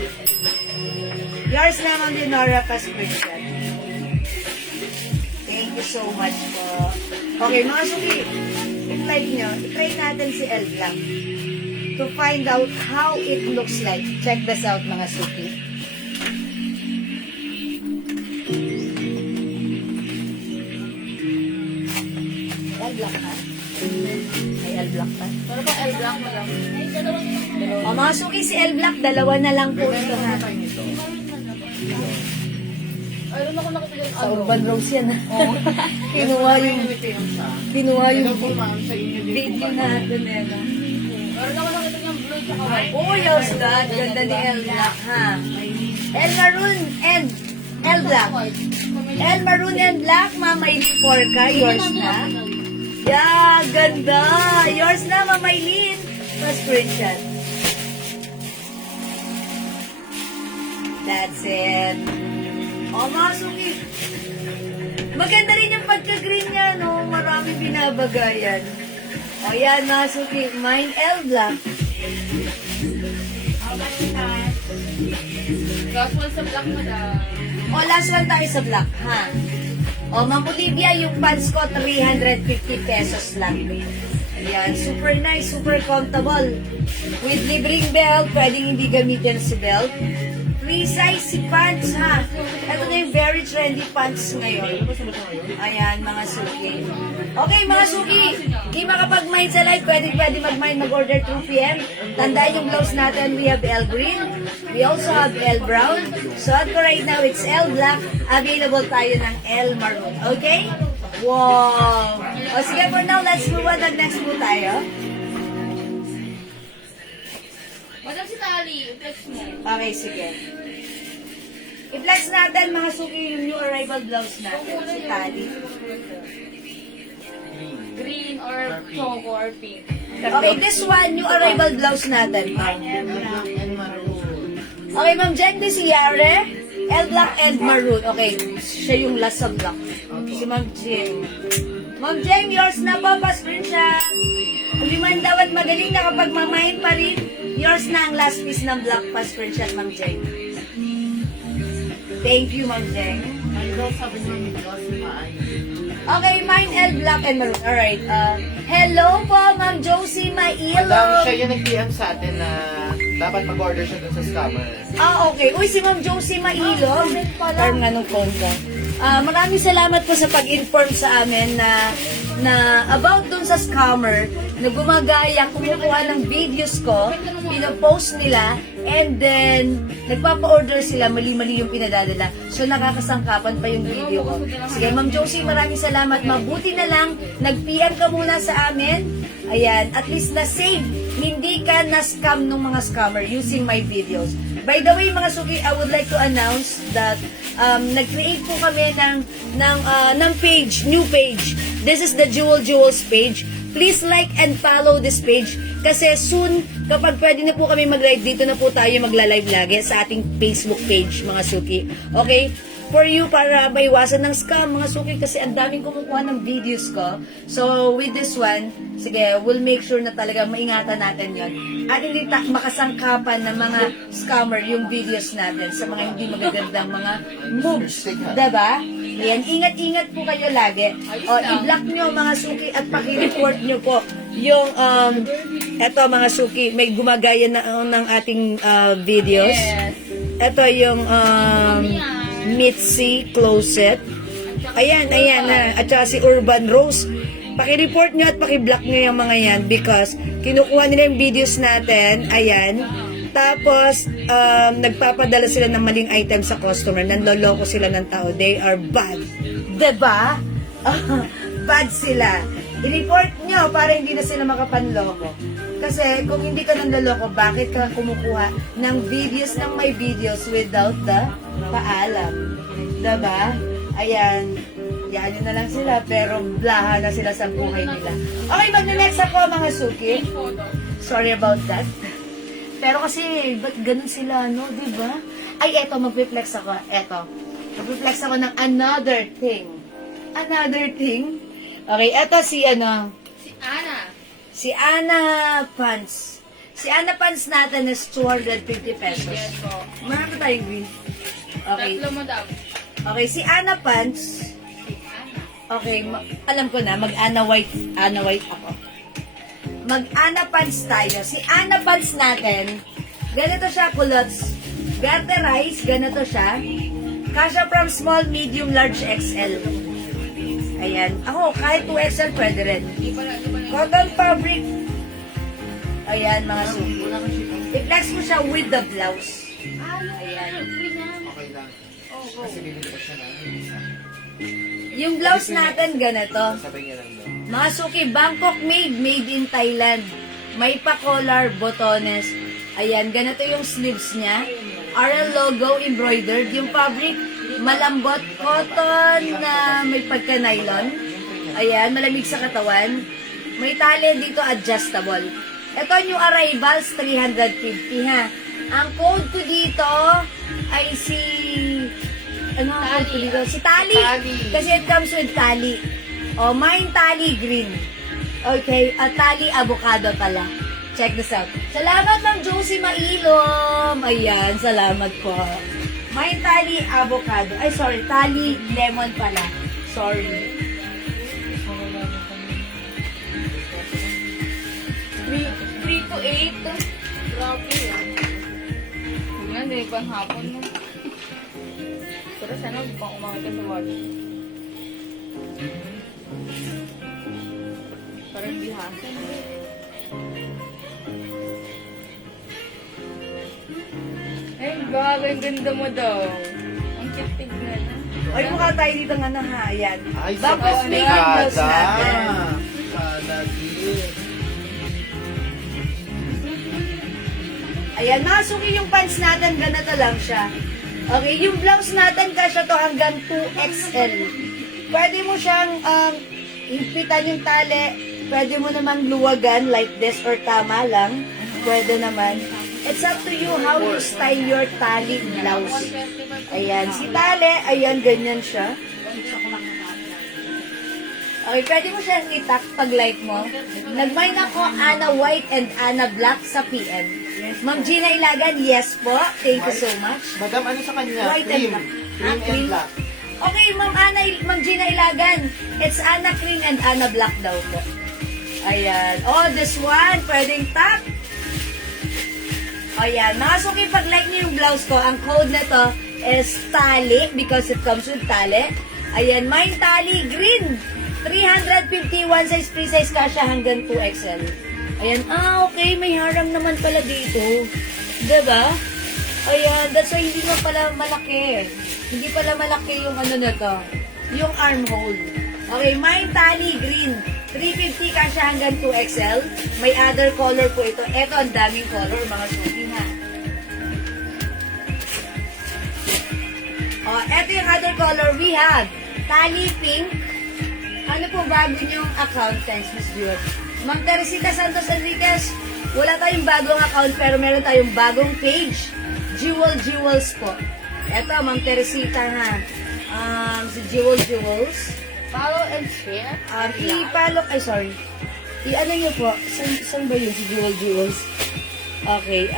Yours naman, Leonora Pascription. Thank you so much po. Okay, mga suki, i-like nyo, i-try natin si L Black to find out how it looks like. Check this out, mga suki. L Black ha? Ay, L Black pa. Pero pa L Black mo lang. O, mga suki, si L Black, dalawa na lang po ito ha. Ayun ako nakapili yung Sa Urban Rose yan ha. Kinuha yung video natin eh. No? Meron ako nakita yung blue tsaka white. Oh, yours that. Ganda ni L Black ha. L Maroon and L Black. L Maroon and Black, Mamaylin Porca, yours na. Yeah, ganda. Yours na, Mamaylin. Pa-screenshot. That's it. O, mga suki. Maganda rin yung pagka-green niya, no? Maraming binabagayan. O, yan, mga suki. Mine L Black. Last one sa black mo na. O, last one tayo sa black, ha? O, Ma'am Olivia, yung pants ko, 350 pesos lang. Ayan, super nice, super comfortable. With libreng belt, pwedeng hindi gamitin si belt. Free size si pants, ha? Ito na yung very trendy pants ngayon. Ayan, mga suki. Okay, mga suki. Di makapag-mine sa live, pwede mag-mine, mag-order 2 p.m. Tandaan yung blouse natin, we have L Green. We also have L Brown. So, at right now, it's L Black. Available tayo ng L Maroon. Okay? Wow! O sige, for now, let's move on. Next po tayo. Madam si Tali, flex mo. Okay, sige. I-flex natin, mga suki, yung new arrival blouse natin. Si Tali. Green or choco or pink. Okay, this one, new arrival blouse natin. Okay, Ma'am Jen de Ciare. L Black and Maroon. Okay, siya yung last sa black. Si Ma'am Jeng. Ma'am Jeng, yours na po, pa-screenshot. Liman daw at magaling na kapag mamahin pa rin. Yours na ang last piece ng black, pa-screenshot, Ma'am Jeng. Thank you, Ma'am Jeng. Ang daw sabi niya ni Josie Maay. Okay, mine L Black and Maroon. Alright. Hello po, Ma'am Josie Mailo. Madam, siya yung nag-PM sa atin na dapat mag-order siya dun sa scammer. Okay. Uy, si Ma'am Josie Mailo. Term nga nung phone ko. Maraming salamat po sa pag-inform sa amin na about dun sa scammer na gumagaya, kumukuha ng videos ko, pinopost nila, and then nagpapa-order sila, mali-mali yung pinadadala. So nakakasangkapan pa yung video ko. Sige, Ma'am Josie, maraming salamat. Mabuti na lang, nag-PM ka muna sa amin. Ayan, at least na-save. Hindi ka na-scam ng mga scammer using my videos. By the way, mga suki, I would like to announce that nag-create po kami ng page, new page. This is the Jewels page. Please like and follow this page kasi soon, kapag pwede na po kami mag-live, dito na po tayo magla-live lagi sa ating Facebook page, mga suki. Okay? For you, para maiwasan ng scam, mga suki, kasi ang daming kumukuha ng videos ko. So, with this one, sige, we'll make sure na talaga maingatan natin yon. At hindi makasangkapan ng mga scammer yung videos natin sa mga hindi magagandang mga moves. Diba? Ayan, ingat-ingat po kayo lagi. O, i-block nyo mga suki at paki-report nyo po yung, eto mga suki, may gumagaya na ng ating videos. Eto yung, Mitzi Closet. Ayan. At saka si Urban Rose. Paki-report nyo at paki-block nyo yung mga yan because kinukuha nila yung videos natin. Ayan. Tapos, nagpapadala sila ng maling item sa customer. Nanloloko sila ng tao. They are bad. Diba? Bad sila. I-report nyo para hindi na sila makapanloko. Kasi kung hindi ka nanloloko, bakit ka kumukuha ng videos ng my videos without the paalam? Diba? Ayan. Yan na lang sila, pero blaha na sila sa buhay nila. Okay, mag-next ako mga suki. Sorry about that. Pero kasi, ba't ganun sila, no? Diba? Ay, eto, mag-reflex ako. Eto. Mag-reflex ako ng another thing. Another thing? Okay, eto si Si Ana Pants. Si Ana Pants natin is 250 pesos. Yes po. Marami tayong green. Okay. Tatlo mo daw. Okay, si Ana Pants. Okay, alam ko na, mag-Ana White ako. Mag-Ana Pants tayo. Si Ana Pants natin, ganito siya kulots. Garterize, ganito siya. Kasha from small, medium, large, XL. Ayan. Ako, kahit 2XL pwede rin. Cotton fabric. Ayan, mga suki. I-flex mo siya with the blouse. Ayan. Okay lang. Kasi bibili ko siya na isa. Yung blouse natin, ganito. Sabay niya lang daw. Mga suki, Bangkok made in Thailand. May pa-collar, botones. Ayan, ganito yung sleeves niya. RL logo embroidered. Yung fabric, malambot, cotton na may pagka-nylon. Ayan, malamig sa katawan. May tali dito, adjustable. Ito yung arrivals, 350 ha. Ang code ko dito ay si... Ano ang code ko dito? Si Tali. Kasi it comes with Tali. O, mine Tali green. Okay, at Tali avocado pala. Check this out. Salamat Ma'am Josie Mailom. Ayan, salamat po. Mine Tali avocado. Ay, sorry, Tali lemon pala. Sorry. 3 to 8. Grabe yan. Nga, hindi pang hapon mo. Pero sana pang umangat ka sa watch. Parang bihasan. Ay, grabe, ang ganda mo daw. Ang cute tignan. Ay, mukha tayo dito nga na ha. Ayan. Ay, Tapos sa may windows kada. natin. Lagi. Ayan, mga suki yung pants natin, ganito lang siya. Okay, yung blouse natin, kasya to hanggang 2XL. Pwede mo siyang impitan yung tali. Pwede mo naman luwagan like this or tama lang. Pwede naman. It's up to you how you style your tali blouse. Ayan, si Tale, ayan, ganyan siya. Okay, pwede mo siyang itak pag like mo. Nag-mine ako, Ana White and Ana Black sa PM. Ma'am Gina Ilagan, yes po. Thank you so much. Madam, ano sa kanya? White and Cream. black. Cream and Cream. black. Okay, Ma'am Gina Ilagan. It's Ana Cream and Ana Black daw po. Ayan. Oh, this one, pwedeng tap. Ayan. Mga suki, pag like niyo yung blouse ko, ang code na to is tali because it comes with tali. Ayan, mine tali green. 350, one size, free size kasha hanggang 2XL. Ayan, okay, may harang naman pala dito. Diba? Ayan, that's why hindi nga pala malaki. Hindi pala malaki yung ano na to. Yung armhole. Okay, mine tali green. 350 kasha hanggang 2XL. May other color po ito. Ito, ang daming color, mga suki ha. Oh, ito yung other color. We have tali pink. Ano po bago niyong account, thanks, Miss Jewel? Ma'am Teresita Santos Enriquez, wala tayong bagong account pero meron tayong bagong page. Jewels po. Eto, Ma'am Teresita ha. Si Jewels. Follow and share. I-follow, ay sorry. I-ano niyo po, saan ba yun si Jewels? Okay,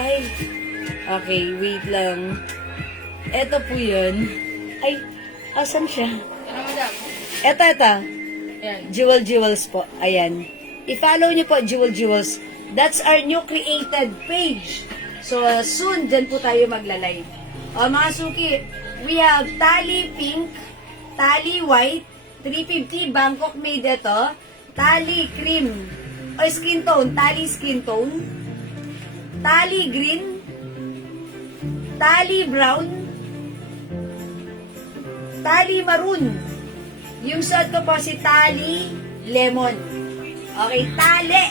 okay, wait lang. Eto po yun. Ay, asan siya? Ano, madam? Eto. Yan. Jewels po. Ayan. I-follow niyo po, Jewels. That's our new created page. So, soon, dyan po tayo magla-live. O, mga suki, we have tali pink, tali white, 350, Bangkok made ito, tali cream, o skin tone, tali skin tone, tali green, tali brown, tali maroon. Yung suot ko po si tali lemon. Okay, tali.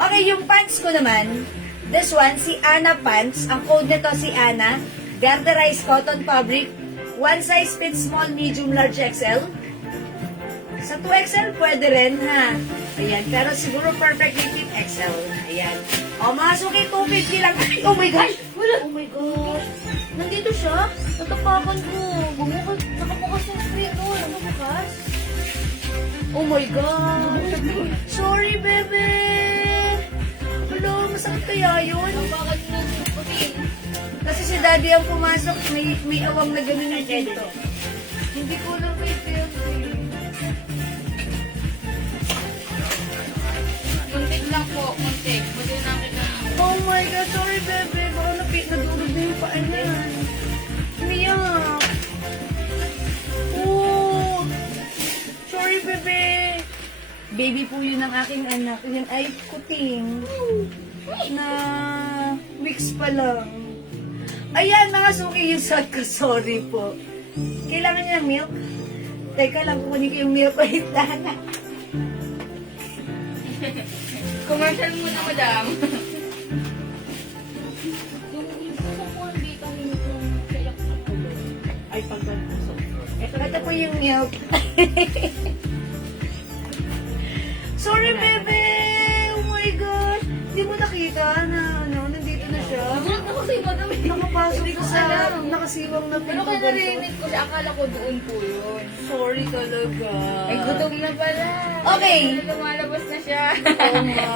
Okay, yung pants ko naman, this one, si Ana pants. Ang code nito si Ana. Garterized cotton fabric. One size fits small, medium, large, XL. Sa 2XL, pwede rin, ha? Ayan, pero siguro perfectly fit XL. Ayan. O, mga suki, 250 lang. Ay, oh my gosh! Wala! Oh my gosh! Nandito siya? Natapakan ko. Bumukas, nakabukas yung screen ko. Nakabukas? Oh my God! Sorry, bebe! Hello, masakit kaya yun? Bakit mo putin? Kasi si daddy ang pumasok, may awang na gano'n yung dito. Hindi ko lang may feel Muntik lang po, muntik. Buti na kita. Oh my God, sorry, bebe. Baka nadurog na yung paa niya. Umiyak. Oh, sorry, bebe. Baby po yun ng aking anak. Yan ay kuting. Na weeks pa lang. Ayan, mga suki yung suot ko. Sorry po. Kailangan niya ng milk? Teka lang, kukunin ko yung milk ulit, Dana. Commercial muna, madam. Ay, pagkakusok. Ito po yung milk. Sorry, bebe! Oh my God! Hindi mo nakita na, nandito na siya. Ako sa'yo, madam. Nakapasok Hindi ko sa alam. nakasiwang na Pero kaya narinig ko siya, akala ko doon po yun. Sorry talaga. Ay, gutom na pala. Okay. Lumalabas na siya. Oo nga,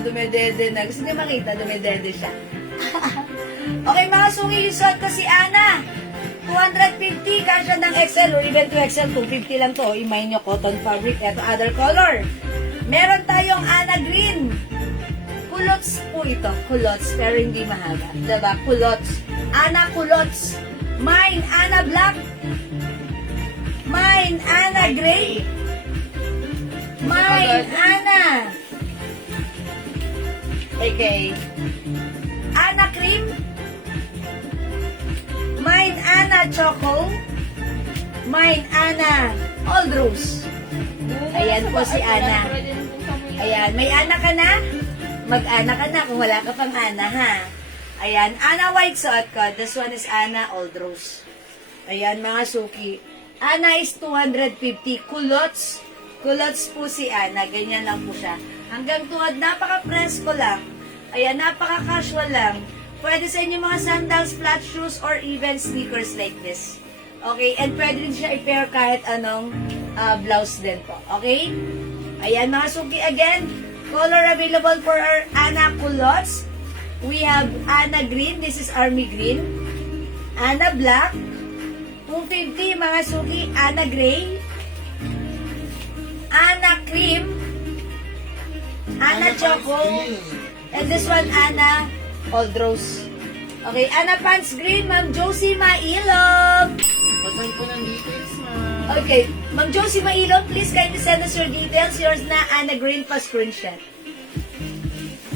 dumedede na. Gusto niyo makita, dumedede siya. Okay, mga sungi, yung suot ko si Ana. 250, kasya ng XL or even 2XL, 250 lang to. I-mine nyo, cotton fabric. Ito, other color. Meron tayong Ana Green. Culottes po ito. Culottes, pero hindi mahaba. Diba? Culottes. Ana Culottes. Mine, Ana Black. Mine, Ana Gray. Mine, Ana. Okay. Ana Cream. Mine, Ana Choco. Mine, Ana Old Rose. Ayan po si Ana. Ayan, may Ana ka na? Mag-Ana ka na kung wala ka pang Ana, ha? Ayan, Ana White suot ko. This one is Ana Old Rose. Ayan, mga suki. Ana is 250. Culottes. Culottes po si Ana. Ganyan lang po siya. Hanggang tuhod, napaka-presko lang. Ayan, napaka-casual lang. Pwede sa inyo mga sandals, flat shoes, or even sneakers like this. Okay, and pwede rin siya i-pair kahit anong blouse din po. Okay? Ayan, mga suki, again, color available for our Ana culottes. We have Ana Green. This is Army Green. Ana Black. 250, mga suki. Ana Gray. Ana Cream. Ana Choco. And this one, Ana Old Rose. Okay, Ana Pants Green, Ma'am Josie Mailog. Pasan ko ng details, ma'am. Okay, Ma'am Josie Mailog, please kindly send us your details. Yours na, Ana Green pa screenshot.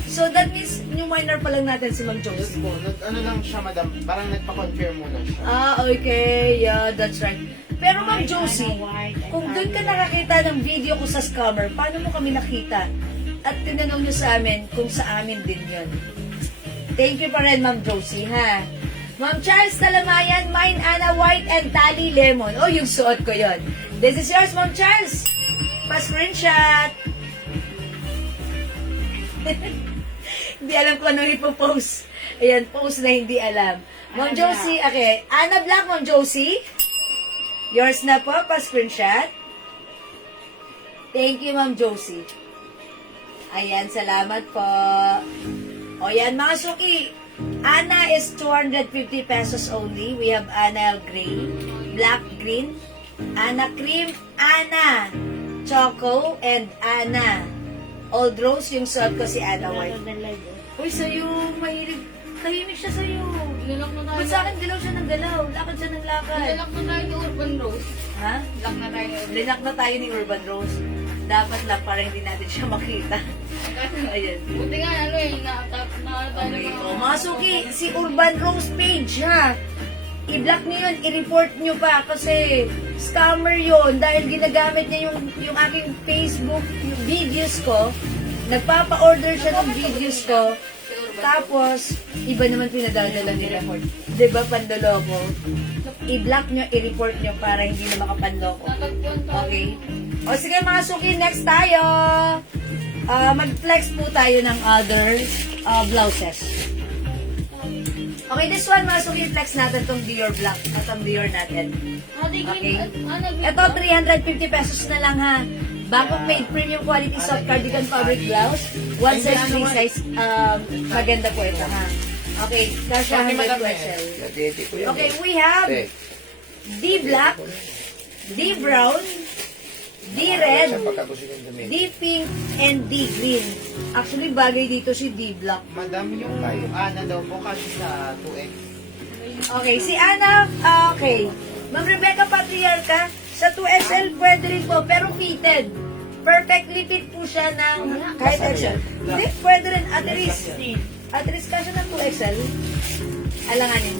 So that means, new minor pa lang natin si Ma'am Yes Josie. po, ano lang siya, madam. Parang nagpa-confirm muna siya. Okay. Yeah, that's right. Pero Ma'am Josie, kung doon ka nakakita ng video ko sa scammer, paano mo kami nakita? At tinanong nyo sa amin kung sa amin din yon. Thank you pa rin, Ma'am Josie, ha? Ma'am Charles Talamayan, mine Ana White and Tally Lemon. Oh, yung suot ko yon. This is yours, Ma'am Charles. Pa-screenshot. Hindi alam kung ano ipopost. Ayan, post na hindi alam. Ma'am Josie, okay. Ana Black, Ma'am Josie. Yours na po, pa-screenshot. Thank you, Ma'am Josie. Ayan, salamat po. O yan, mga suki. Ana is 250 pesos only. We have Ana Gray, Black Green, Ana Cream, Ana Choco, and Ana Old Rose. Yung suot ko si Ana White. Uy, sa'yo, mahilig. Tahimik siya sa'yo. Nilak na tayo. Ba't sa akin galaw siya ng galaw? Lakad siya ng lakad. Nilak na tayo ni Urban Rose. Ha? Nilak na tayo ni Urban. Linak na tayo ni Urban Rose. Dapat lang para hindi natin siya makita. Ayan. Buti nga, ano eh, na-tap na tayo ng Okay. mga... O, mga suki, si Urban Rose page, ha? I-block niyo yun, i-report niyo pa kasi scammer yun dahil ginagamit niya yung aking Facebook yung videos ko. Nagpapa-order siya ng videos ko. Tapos, iba naman pinadadala nila. Diba, pandoloko? I-block nyo, i-report nyo para hindi na makapanloko. Natagpuan tayo. Okay? O sige mga suki, next tayo. Mag-flex po tayo ng other blouses. Okay, this one mga suki, flex natin tong Dior Black. Itong Dior natin. Ate Okay. Green, Ana Green. Ito, 350 pesos na lang ha. Bagong made premium quality soft cardigan fabric blouse. One size, three size. Maganda po ito ha. Okay, kasha 100 XL. Nadete ko yan. Okay, we have D black, D brown, D red, Sa pagkagusto ng damit. D pink, and D green. Actually, bagay dito si D black. Madam, yung Ana daw po kasi sa 2X. Okay, si Ana, okay. Ma'am Rebecca Patriarca, sa 2XL pwede rin po, pero fitted. Perfectly fit po siya ng kahit XL. Hindi, pwede rin. At least kasi ng 2XL. Alanganin.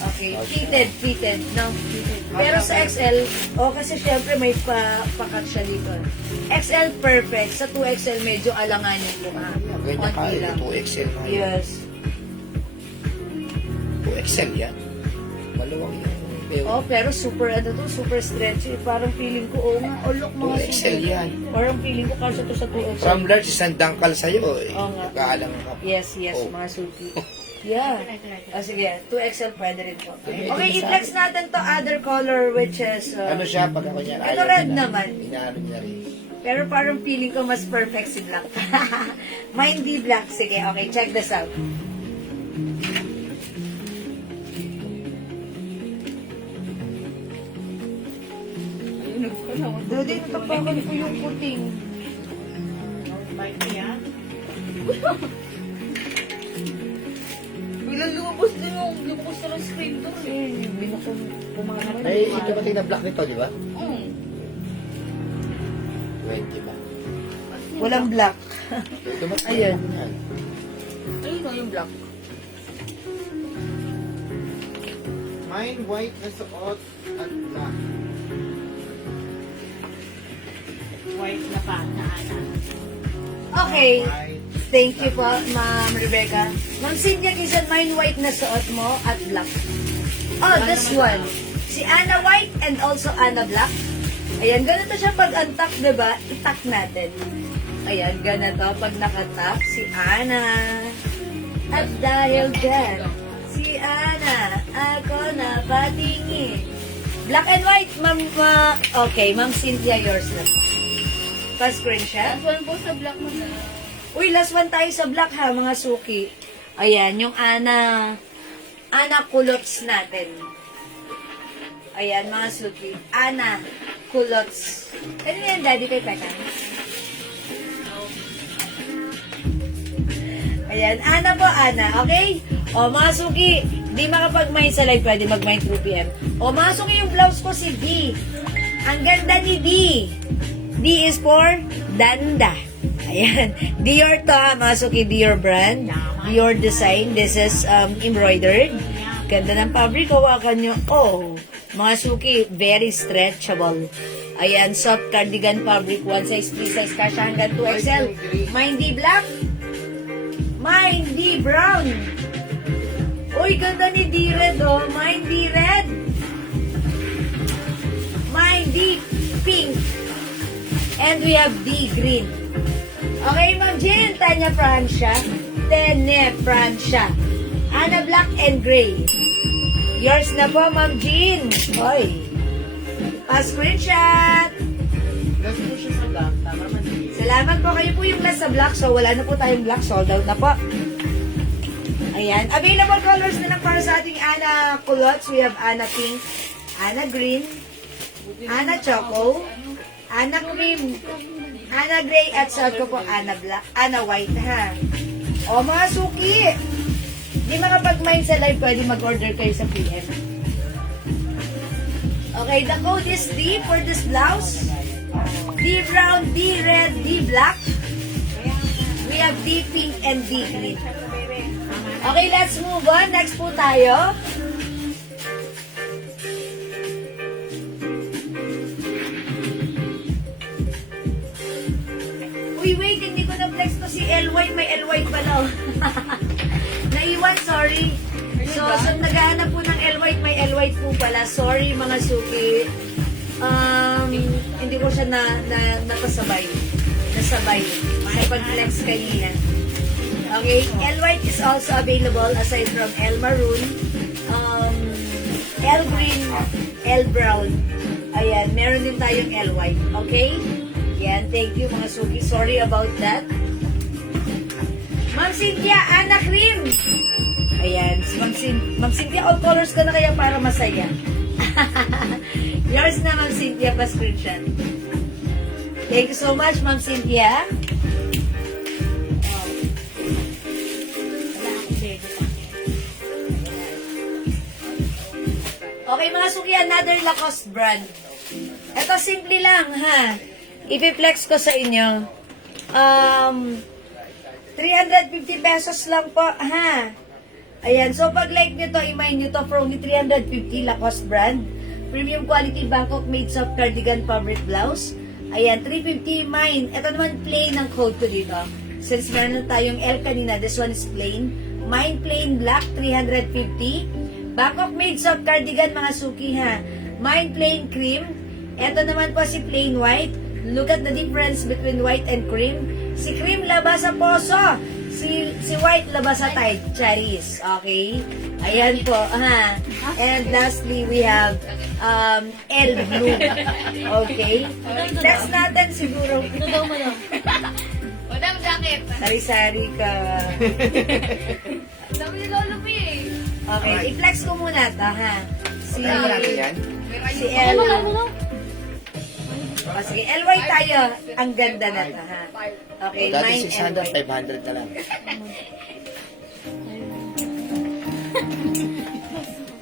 Okay, fitted, no? Pero sa XL, kasi syempre may pakat siya dito. XL perfect. Sa 2XL medyo alanganin po ha. Ganyan ka, Konti lang. 2XL na yan. Yes. 2XL yan. Maluwang yan. Oh, pero super super stretchy. Parang feeling ko, look mga 2XL yan. Parang feeling ko kasi to sa 2XL. From large, isang dangkal sa'yo. Oo nga. Kaalang ka. Yes, Oh. mga suki. Yeah. Sige, 2XL pwede rin po. Okay, i-flex natin to other color which is... Ano siya, pag ako niyan, Ito red naman. Inaano niya rin. Pero parang feeling ko mas perfect si black. Mine di black. Sige, okay, check this out. Dodi, natapakan ko yung puting. Biglang lumabas din yung lumabas na ng screen door eh. Eh, hindi na ko pumangat. Ay, ikabating na black nito, di ba? 20 ba? Walang black. Dumating Ayun. na yan. Ayun o, yung black. Mine white na suot at black. White na pa, na Ana. Okay. White. Thank you po, Ma'am Rebecca. Ma'am Cynthia, kisan mine white na suot mo at black. Oh, this one. Si Ana White and also Ana Black. Ayan, ganito siya pag untuck, diba? I-tuck natin. Ayan, ganito. Pag nakatuck, si Ana. At dahil dyan, si Ana, ako na patingin. Black and white, ma'am. Okay, ma'am Cynthia, yours na. Pa-screenshot. Last one po sa black mo na. Uy, last one tayo sa black ha, mga suki. Ayan, yung Ana Kulots natin. Ayan, mga suki. Ana Kulots. Ano yan, daddy kay Peka? Ayan, Ana po, Ana. Okay? O, mga suki, di makapag-mine sa live, pwede mag-mine through PM. O, mga suki, yung blouse ko si D. Ang ganda ni D. D is for Danda. Ayan. Dior to, ha, mga suki, Dior brand. Dior design. This is embroidered. Ganda ng fabric. Hawakan nyo. Oh, mga suki, very stretchable. Ayan, soft cardigan fabric. One size, free size, kasha hanggang 2XL. Mine D black. Mine D brown. Uy, ganda ni D red, oh. Mine D red. Mine D pink. And we have D green. Okay, Ma'am Jean, Tanya Francia. Tene Francia. Ana black and gray. Yours na po, Ma'am Jean. Hoy. Pa-screenshot. Last po siya sa black. Tama man. Salamat po. Kayo po yung last sa black. So, wala na po tayong black. Sold out na po. Ayan. Available colors na lang para sa ating Ana Culottes. We have Ana Pink, Ana Green, Ana Choco, Ana Cream, Ana Gray, at sa ko po Ana Black, Ana White, ha? O, mga suki! Di makapag-mine sa live, pwede mag-order kayo sa PM. Okay, the code is D for this blouse. D brown, D red, D black. We have D pink and D green. Okay, let's move on. Next po tayo. Uy, wait, hindi ko na-flex to si LY. May LY pala. Naiwan, sorry. So naghahanap po ng LY, may LY po pala. Sorry, mga suki. Hindi ko siya napasabay. Nasabay. Sa pag-flex kanina. Okay, L white is also available aside from L maroon, L green, L brown. Ayan, meron din tayong L white. Okay? Yan, thank you mga suki. Sorry about that. Ma'am Cynthia, Ana Cream. Ayan, Ma'am Cynthia, all colors ka na kaya para masaya. Yours na, Ma'am Cynthia, pa-screenshot. Thank you so much, Ma'am Cynthia. Okay, mga suki, another Lacoste brand. Ito, simple lang, ha? Ipiplex ko sa inyo. 350 pesos lang po, ha? Ayan, so pag like nyo to, i-mine nyo to for only 350 Lacoste brand. Premium quality Bangkok made soft cardigan fabric blouse. Ayan, 350 mine. Ito naman plain ang code ko dito. Since meron na tayong L kanina, this one is plain. Mine plain black, 350. Bangkok made soft cardigan, mga suki, ha. Mine plain cream. Ito naman po si plain white. Look at the difference between white and cream. Si cream labas sa poso. Si white labas sa tight cherries. Okay? Ayan po, ha. And lastly, we have L blue. Okay? Next natin siguro. Tugaw mo lang. Madam jacket. Sari-sari ka. Dami ni Lolo P eh. Okay, i-flex ko muna ito, ha. Si Ano natin yan? L. O, sige, LY tayo. Ang ganda na ito, ha. Okay, O, dati 9 600, LY. 500 na lang.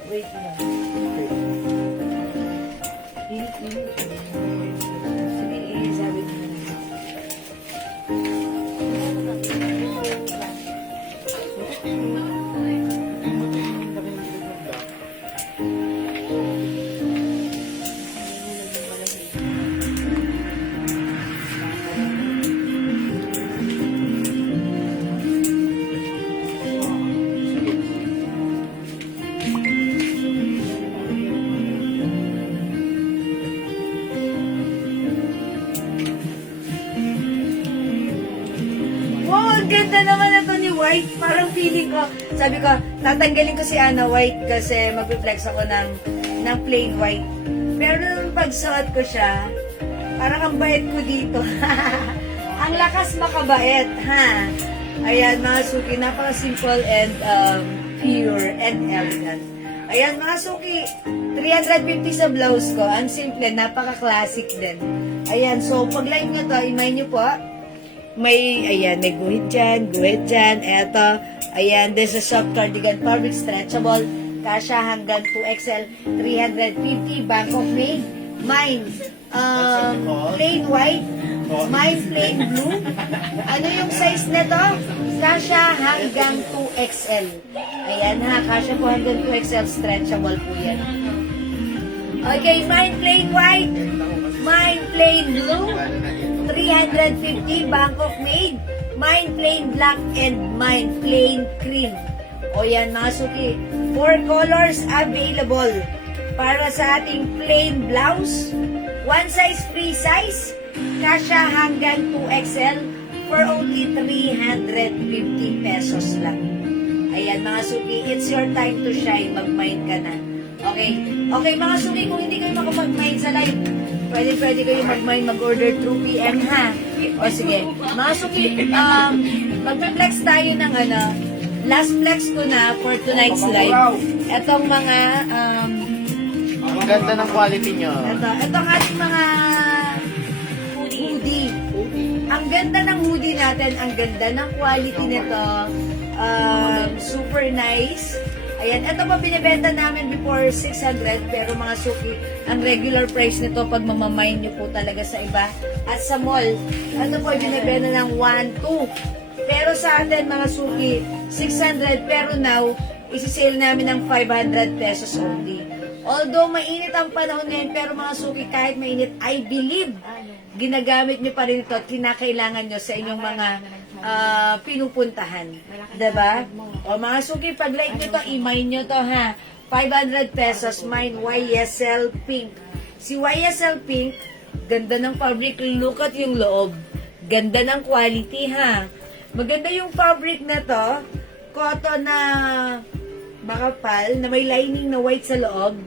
Wait lang. Sige, sabi ko. Wow, ang ganda naman ito ni White. Parang feeling ko, sabi ko, tatanggalin ko si Ana White kasi mag-flex ako ng plain white. Pero nung pagsuot ko siya, parang ang bait ko dito. Ang lakas makabait, ha? Ayan, mga suki, napaka-simple and pure and elegant. Ayan, mga suki, 350 sa blouse ko. Ang simple, napaka-classic din. Ayan, so pag like nyo to, imay nyo po. May, ayan, may guhit dyan. Eto, ayan, this is soft cardigan fabric, stretchable. Kasha hanggang 2XL, 350, Bangkok made. Mine, plain white. Mine, plain blue. Ano yung size nito? Kasha hanggang 2XL. Ayan ha, kasha po hanggang 2XL, stretchable po yan. Okay, mine plain white. Mine plain blue. 350, Bangkok made. Mine plain black and mine plain cream. O yan mga suki, 4 colors available para sa ating plain blouse. One size, free size. Kasha hanggang 2XL for only 350 pesos lang. Ayan mga suki, it's your time to shine. Mag-mine ka na. Okay. Okay mga suki, kung hindi kayo makapag-mine sa live, pwede kayo mag-mine, mag-order through PM ha. O sige. Mga suki, mag-flex tayo ng last flex ko na for tonight's live. Etong mga, Ang ganda ng quality nyo. etong ating mga hoodie. Ang ganda ng hoodie natin, ang ganda ng quality nito. Super nice. Ayan, ito po binibenta namin before 600, pero mga suki, ang regular price nito pag mamamine nyo po talaga sa iba at sa mall, ito po binibenta ng 1,200. Pero sa atin mga suki, 600, pero now, isi-sale namin ng 500 pesos only. Although mainit ang panahon ngayon, pero mga suki, kahit mainit, I believe, ginagamit nyo pa rin ito at kinakailangan nyo sa inyong mga pinupuntahan. Diba? O mga suki, pag like nyo to, imay nyo to ha. 500 pesos, mine YSL Pink. Si YSL Pink, ganda ng fabric, look at yung loob. Ganda ng quality ha. Maganda yung fabric na to, cotton na makapal, na may lining na white sa loob.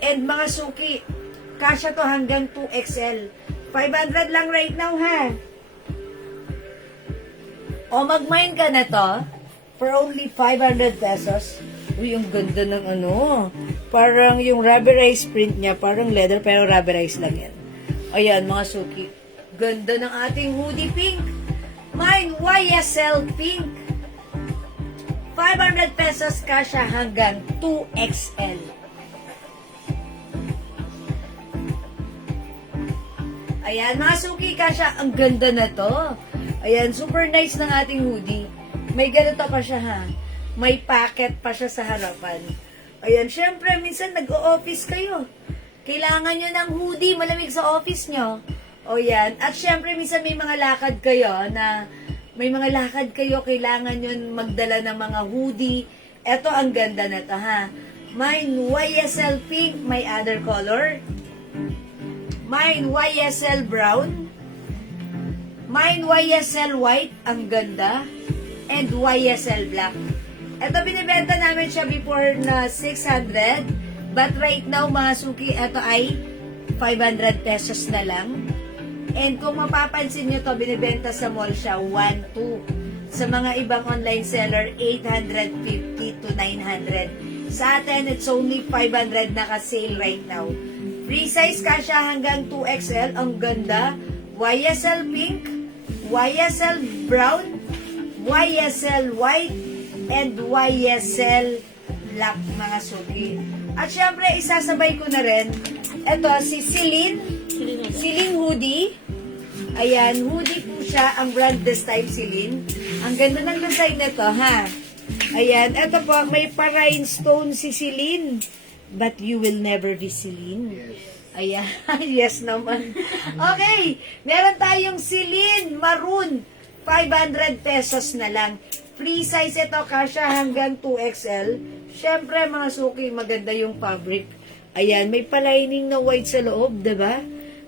And mga suki, kasya to hanggang 2XL. 500 lang right now ha. O mag-mine ka na to for only 500 pesos. Uy, ang ganda ng parang yung rubberized print niya, parang leather pero rubberized lang yan. Ayan mga suki, ganda ng ating hoodie pink. Mine YSL Pink. 500 pesos kasya hanggang 2XL. Ayan, mga suki, kasya, ang ganda na to. Ayan, super nice ng ating hoodie. May ganito pa siya ha. May pocket pa siya sa harapan. Ayan, syempre, minsan nag-o-office kayo. Kailangan nyo ng hoodie, malamig sa office nyo. O yan. At syempre, minsan may mga lakad kayo kailangan nyo magdala ng mga hoodie. Ito, ang ganda na to, ha. Mine, YSL Pink, may other color. Mine, YSL Brown. Mine, YSL White, ang ganda. And YSL Black. Ito, binibenta namin siya before na 600. But right now, mga suki, ito ay 500 pesos na lang. And kung mapapansin nyo to, binibenta sa mall siya 1,200. Sa mga ibang online seller, 850 to 900. Sa atin, it's only 500 naka-sale right now. Free size kasya hanggang 2XL. Ang ganda. YSL Pink, YSL Brown, YSL White, and YSL Black, mga suki. At syempre, isasabay ko na rin. Ito, si Celine hoodie. Ayan, hoodie po siya. Ang brand this time, Celine. Ang ganda ng design nito, ha? Ayan, ito po, may pa-rhinestone si Celine. But you will never be Celine. Ayan, yes naman. Okay, meron tayong Celine Maroon. 500 pesos na lang. Free size ito, kasya hanggang 2XL. Syempre, mga suki, maganda yung fabric. Ayan, may palining na white sa loob, diba?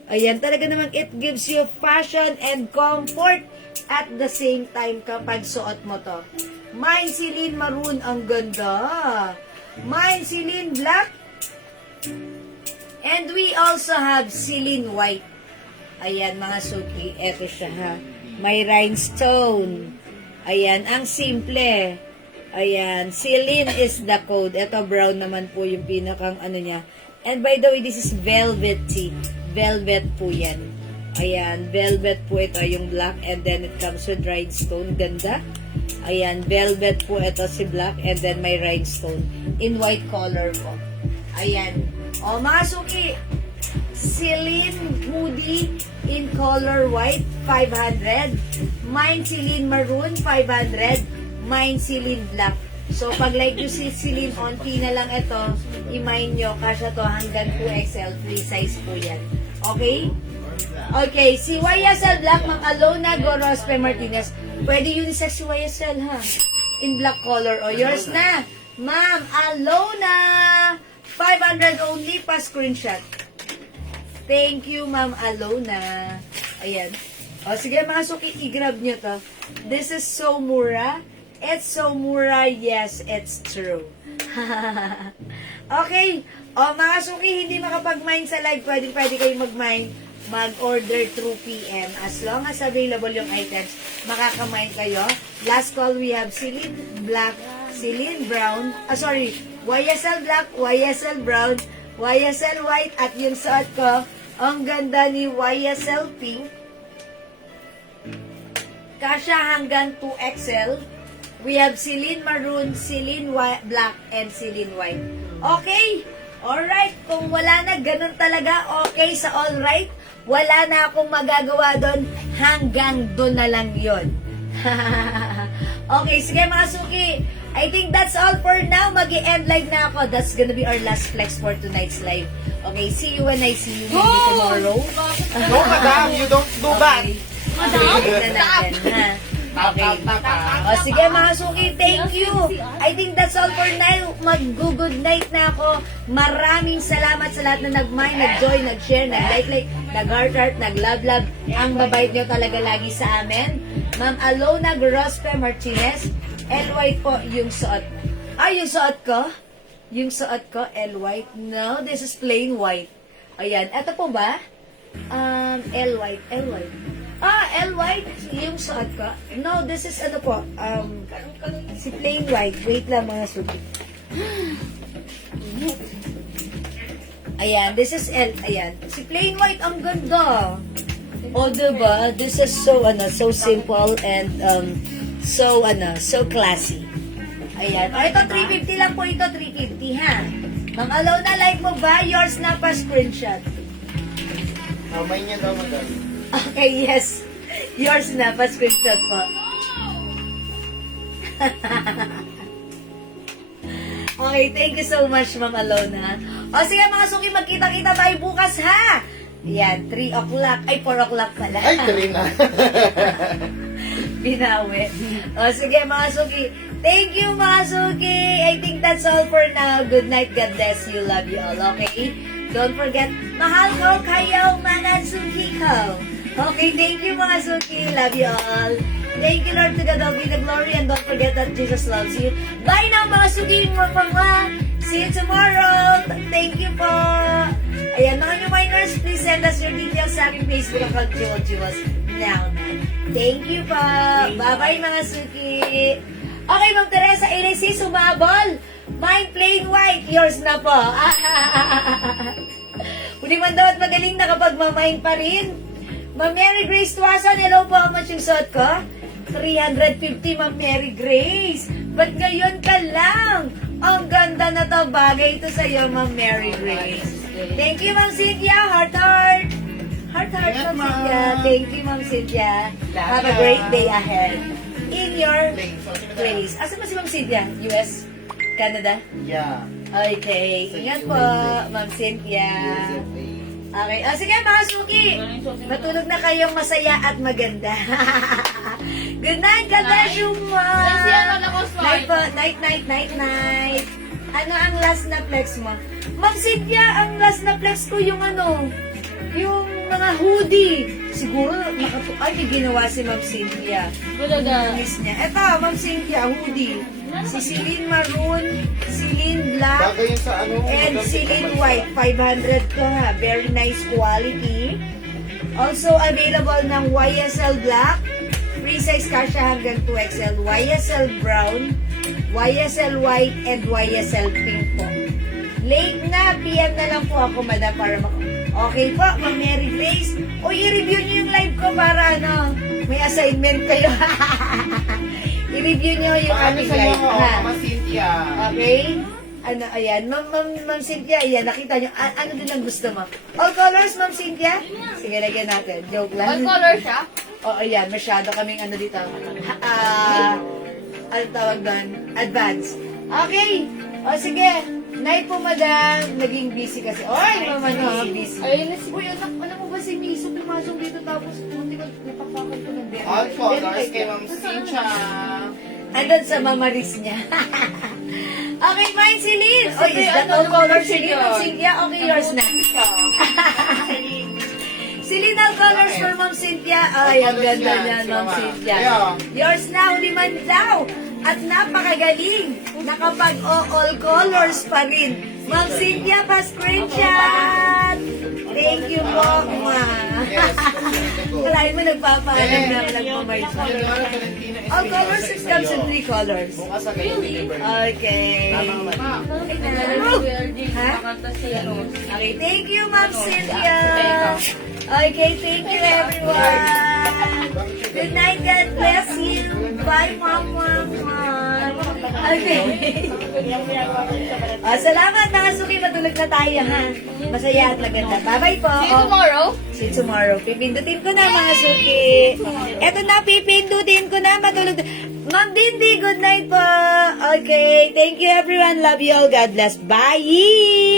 Ayan, talaga namang it gives you fashion and comfort at the same time kapag suot mo to. Mine Celine Maroon, ang ganda. Mine Celine Black. And we also have Celine White. Ayan, mga suki. Eto siya, ha. May rhinestone. Ayan, ang simple. Ayan, Celine is the code. Ito, brown naman po yung pinakang ano niya. And by the way, this is velvet tea. Velvet po yan. Ayan, velvet po ito, yung black. And then it comes with rhinestone. Ganda. Ayan, velvet po ito si black. And then may rhinestone. In white color po. Ayan. O, mga suki. Celine Moody in color white, 500. Mine Celine Maroon, 500. Mine Celine Black. So, pag like you see Celine Onti na lang ito, i-mine nyo. Kasya to hanggang 2XL, free size po yan. Okay? Okay, si YSL Black, Ma'am Alona Gorospe Martinez. Pwede unisex si YSL, ha? In black color. O, yours na. Ma'am Alona! 500 only pa screenshot. Thank you, Ma'am Alona. Ayan. O, sige mga suki, i-grab nyo to. This is so mura. It's so mura. Yes, it's true. Okay. O, mga suki, hindi makapag-mine sa live. Pwede kayo mag-mine. Mag-order through PM. As long as available yung items, makaka-mine kayo. Last call, we have Celine Black, Celine Brown. YSL Black, YSL Brown, YSL White, at yung suot ko, ang ganda ni YSL Pink. Kasya hanggang 2XL. We have Celine Maroon, Celine Black, and Celine White. Okay? Alright. Kung wala na, ganun talaga. Okay sa alright. Wala na akong magagawa doon. Hanggang doon na lang yun. Okay, sige mga suki. I think that's all for now. Mag-i-end live na ako. That's gonna be our last flex for tonight's live. Okay, see you when I see you maybe tomorrow. No, madam, you don't do that. Okay, natin, ha? Okay. O, sige mga suki, thank you. I think that's all for now. Mag-good night na ako. Maraming salamat sa lahat na nag-mind, nag-join, nag-share, nag-like, nag-heart, nag-love. Ang babait nyo talaga lagi sa amin. Ma'am Alona Gorospe Martinez. L-white po yung suot. Yung suot ko? Yung suot ko, L-white. No, this is plain white. Ayan. Ito po ba? L-white. L-white yung suot ko. No, this is ano po. Si plain white. Wait lang mga suki. Ayan, this is L. Ayan. Si plain white, ang ganda. O, diba? This is so, so simple and, so classy. Ayan. O, ito, 350 lang po ito, 350, ha? Ma'am Alona, like mo ba? Yours na pa screenshot. May niya daw madam. Okay, yes. Yours na pa screenshot po. Okay, thank you so much, Ma'am Alona. O, sige mga suki, magkita-kita tayo bukas, ha? Yan, 3 o'clock. Ay, 4 o'clock pala. Ay, Karina. Binawi. O, sige mga suki. Thank you mga suki. I think that's all for now. Good night. God bless you. Love you all. Okay? Don't forget, mahal ko kayo mga suki ko. Okay, thank you mga suki. Love you all. Thank you Lord, to God all be the glory, and don't forget that Jesus loves you. Bye now mga suki. See you tomorrow. Thank you po. Ayan, mga new miners, please send us your details sa aking Facebook account, Jewels now. Thank you po. Bye-bye mga suki. Okay, Ma'am Teresa, LAC, sumabol. Mine plain white, yours na po. Hindi man daw at magaling na kapag mamine pa rin. Ma'am Mary Grace Tuasan, hello po, how much yung suot ko? 350, Ma'am Mary Grace. Ba't ngayon ka lang? Ang ganda na to, bagay ito sa'yo, Ma'am Mary Grace. Thank you, Ma'am Cynthia. Heart, Ma'am Cynthia. Thank you, Ma'am Cynthia. Have a great day ahead. In your place. Asan ba si Ma'am Cynthia? US? Canada? Yeah. Okay. Ingat po, Ma'am Cynthia. Okay. O, sige, mga suki. Matulog na kayong masaya at maganda. Good night. God bless you, Ma'am. Night po. Night. Ano ang last na flex mo? Ma'am Cynthia, ang last na flex ko yung yung mga hoodie. Siguro, ay, may ginawa si Ma'am Cynthia. Miss niya. Eto, Ma'am Cynthia, hoodie. Si Celine Maroon, Celine Black, Bagay yun sa ano. and Celine White. 500 to ha. Very nice quality. Also available ng YSL Black. Free size kasha hanggang 2XL. YSL Brown, YSL White, and YSL Pink po. Late na, PM na lang po ako, madam, para okay po, Ma'am Mary Grace. O, i-review niyo yung live ko para ano, may assignment kayo. I-review niyo yung Paano aming sa live, mga ha? Mama Cynthia? Okay? Ano, ayan. Ma'am Cynthia, ayan, nakita niyo. Ano din ang gusto mo? All colors, Ma'am Cynthia? Sige, lagyan natin. Joke What lang. color siya? Oo, ayan. Masyado kaming ano dito. Ano tawag doon? Advance. Okay. O, sige. Night po, madam. Naging busy kasi. Oy, mama, no, busy. Ayun na si... Uy, alam mo ba si Miso pumasok dito tapos hindi ko napapakan ko ng demo. All colors kay Ma'am Cynthia. Andun sa mamaris niya. Okay, mine, Celine. Oy, is that ano, all color, colors Celine? yun? Cynthia, okay, yours na. Celine, all colors for Ma'am Cynthia. Ay, ang colors ganda yan, niya, si Ma'am Mama. Cynthia. Yeah. Yours now, liman daw. At napakagaling. Nakapag-all colors pa rin. Ma'am Cynthia, pa-screenshot. Thank you po, Ma. Yes. Kalahin mo nagpapaalam na nagmamahal sa Valentina is all may colors, nasa it comes in sa'yo. 3 colors. Bukas sa kayo deliver. Okay. Tamang mali. Ha? Nakanta si ano. Okay, thank you, Ma'am Cynthia. Okay, thank you, everyone. Good night, God bless you. Bye, Mama. Okay. Salamat, mga suki. Matulog na tayo, ha? Masaya at maganda. Bye-bye po. See you tomorrow. See you tomorrow. Pipindutin ko na, mga suki. Eto na, pipindutin ko na. Matulog. Ma'am Dindy, good night po. Okay. Thank you, everyone. Love you all. God bless. Bye!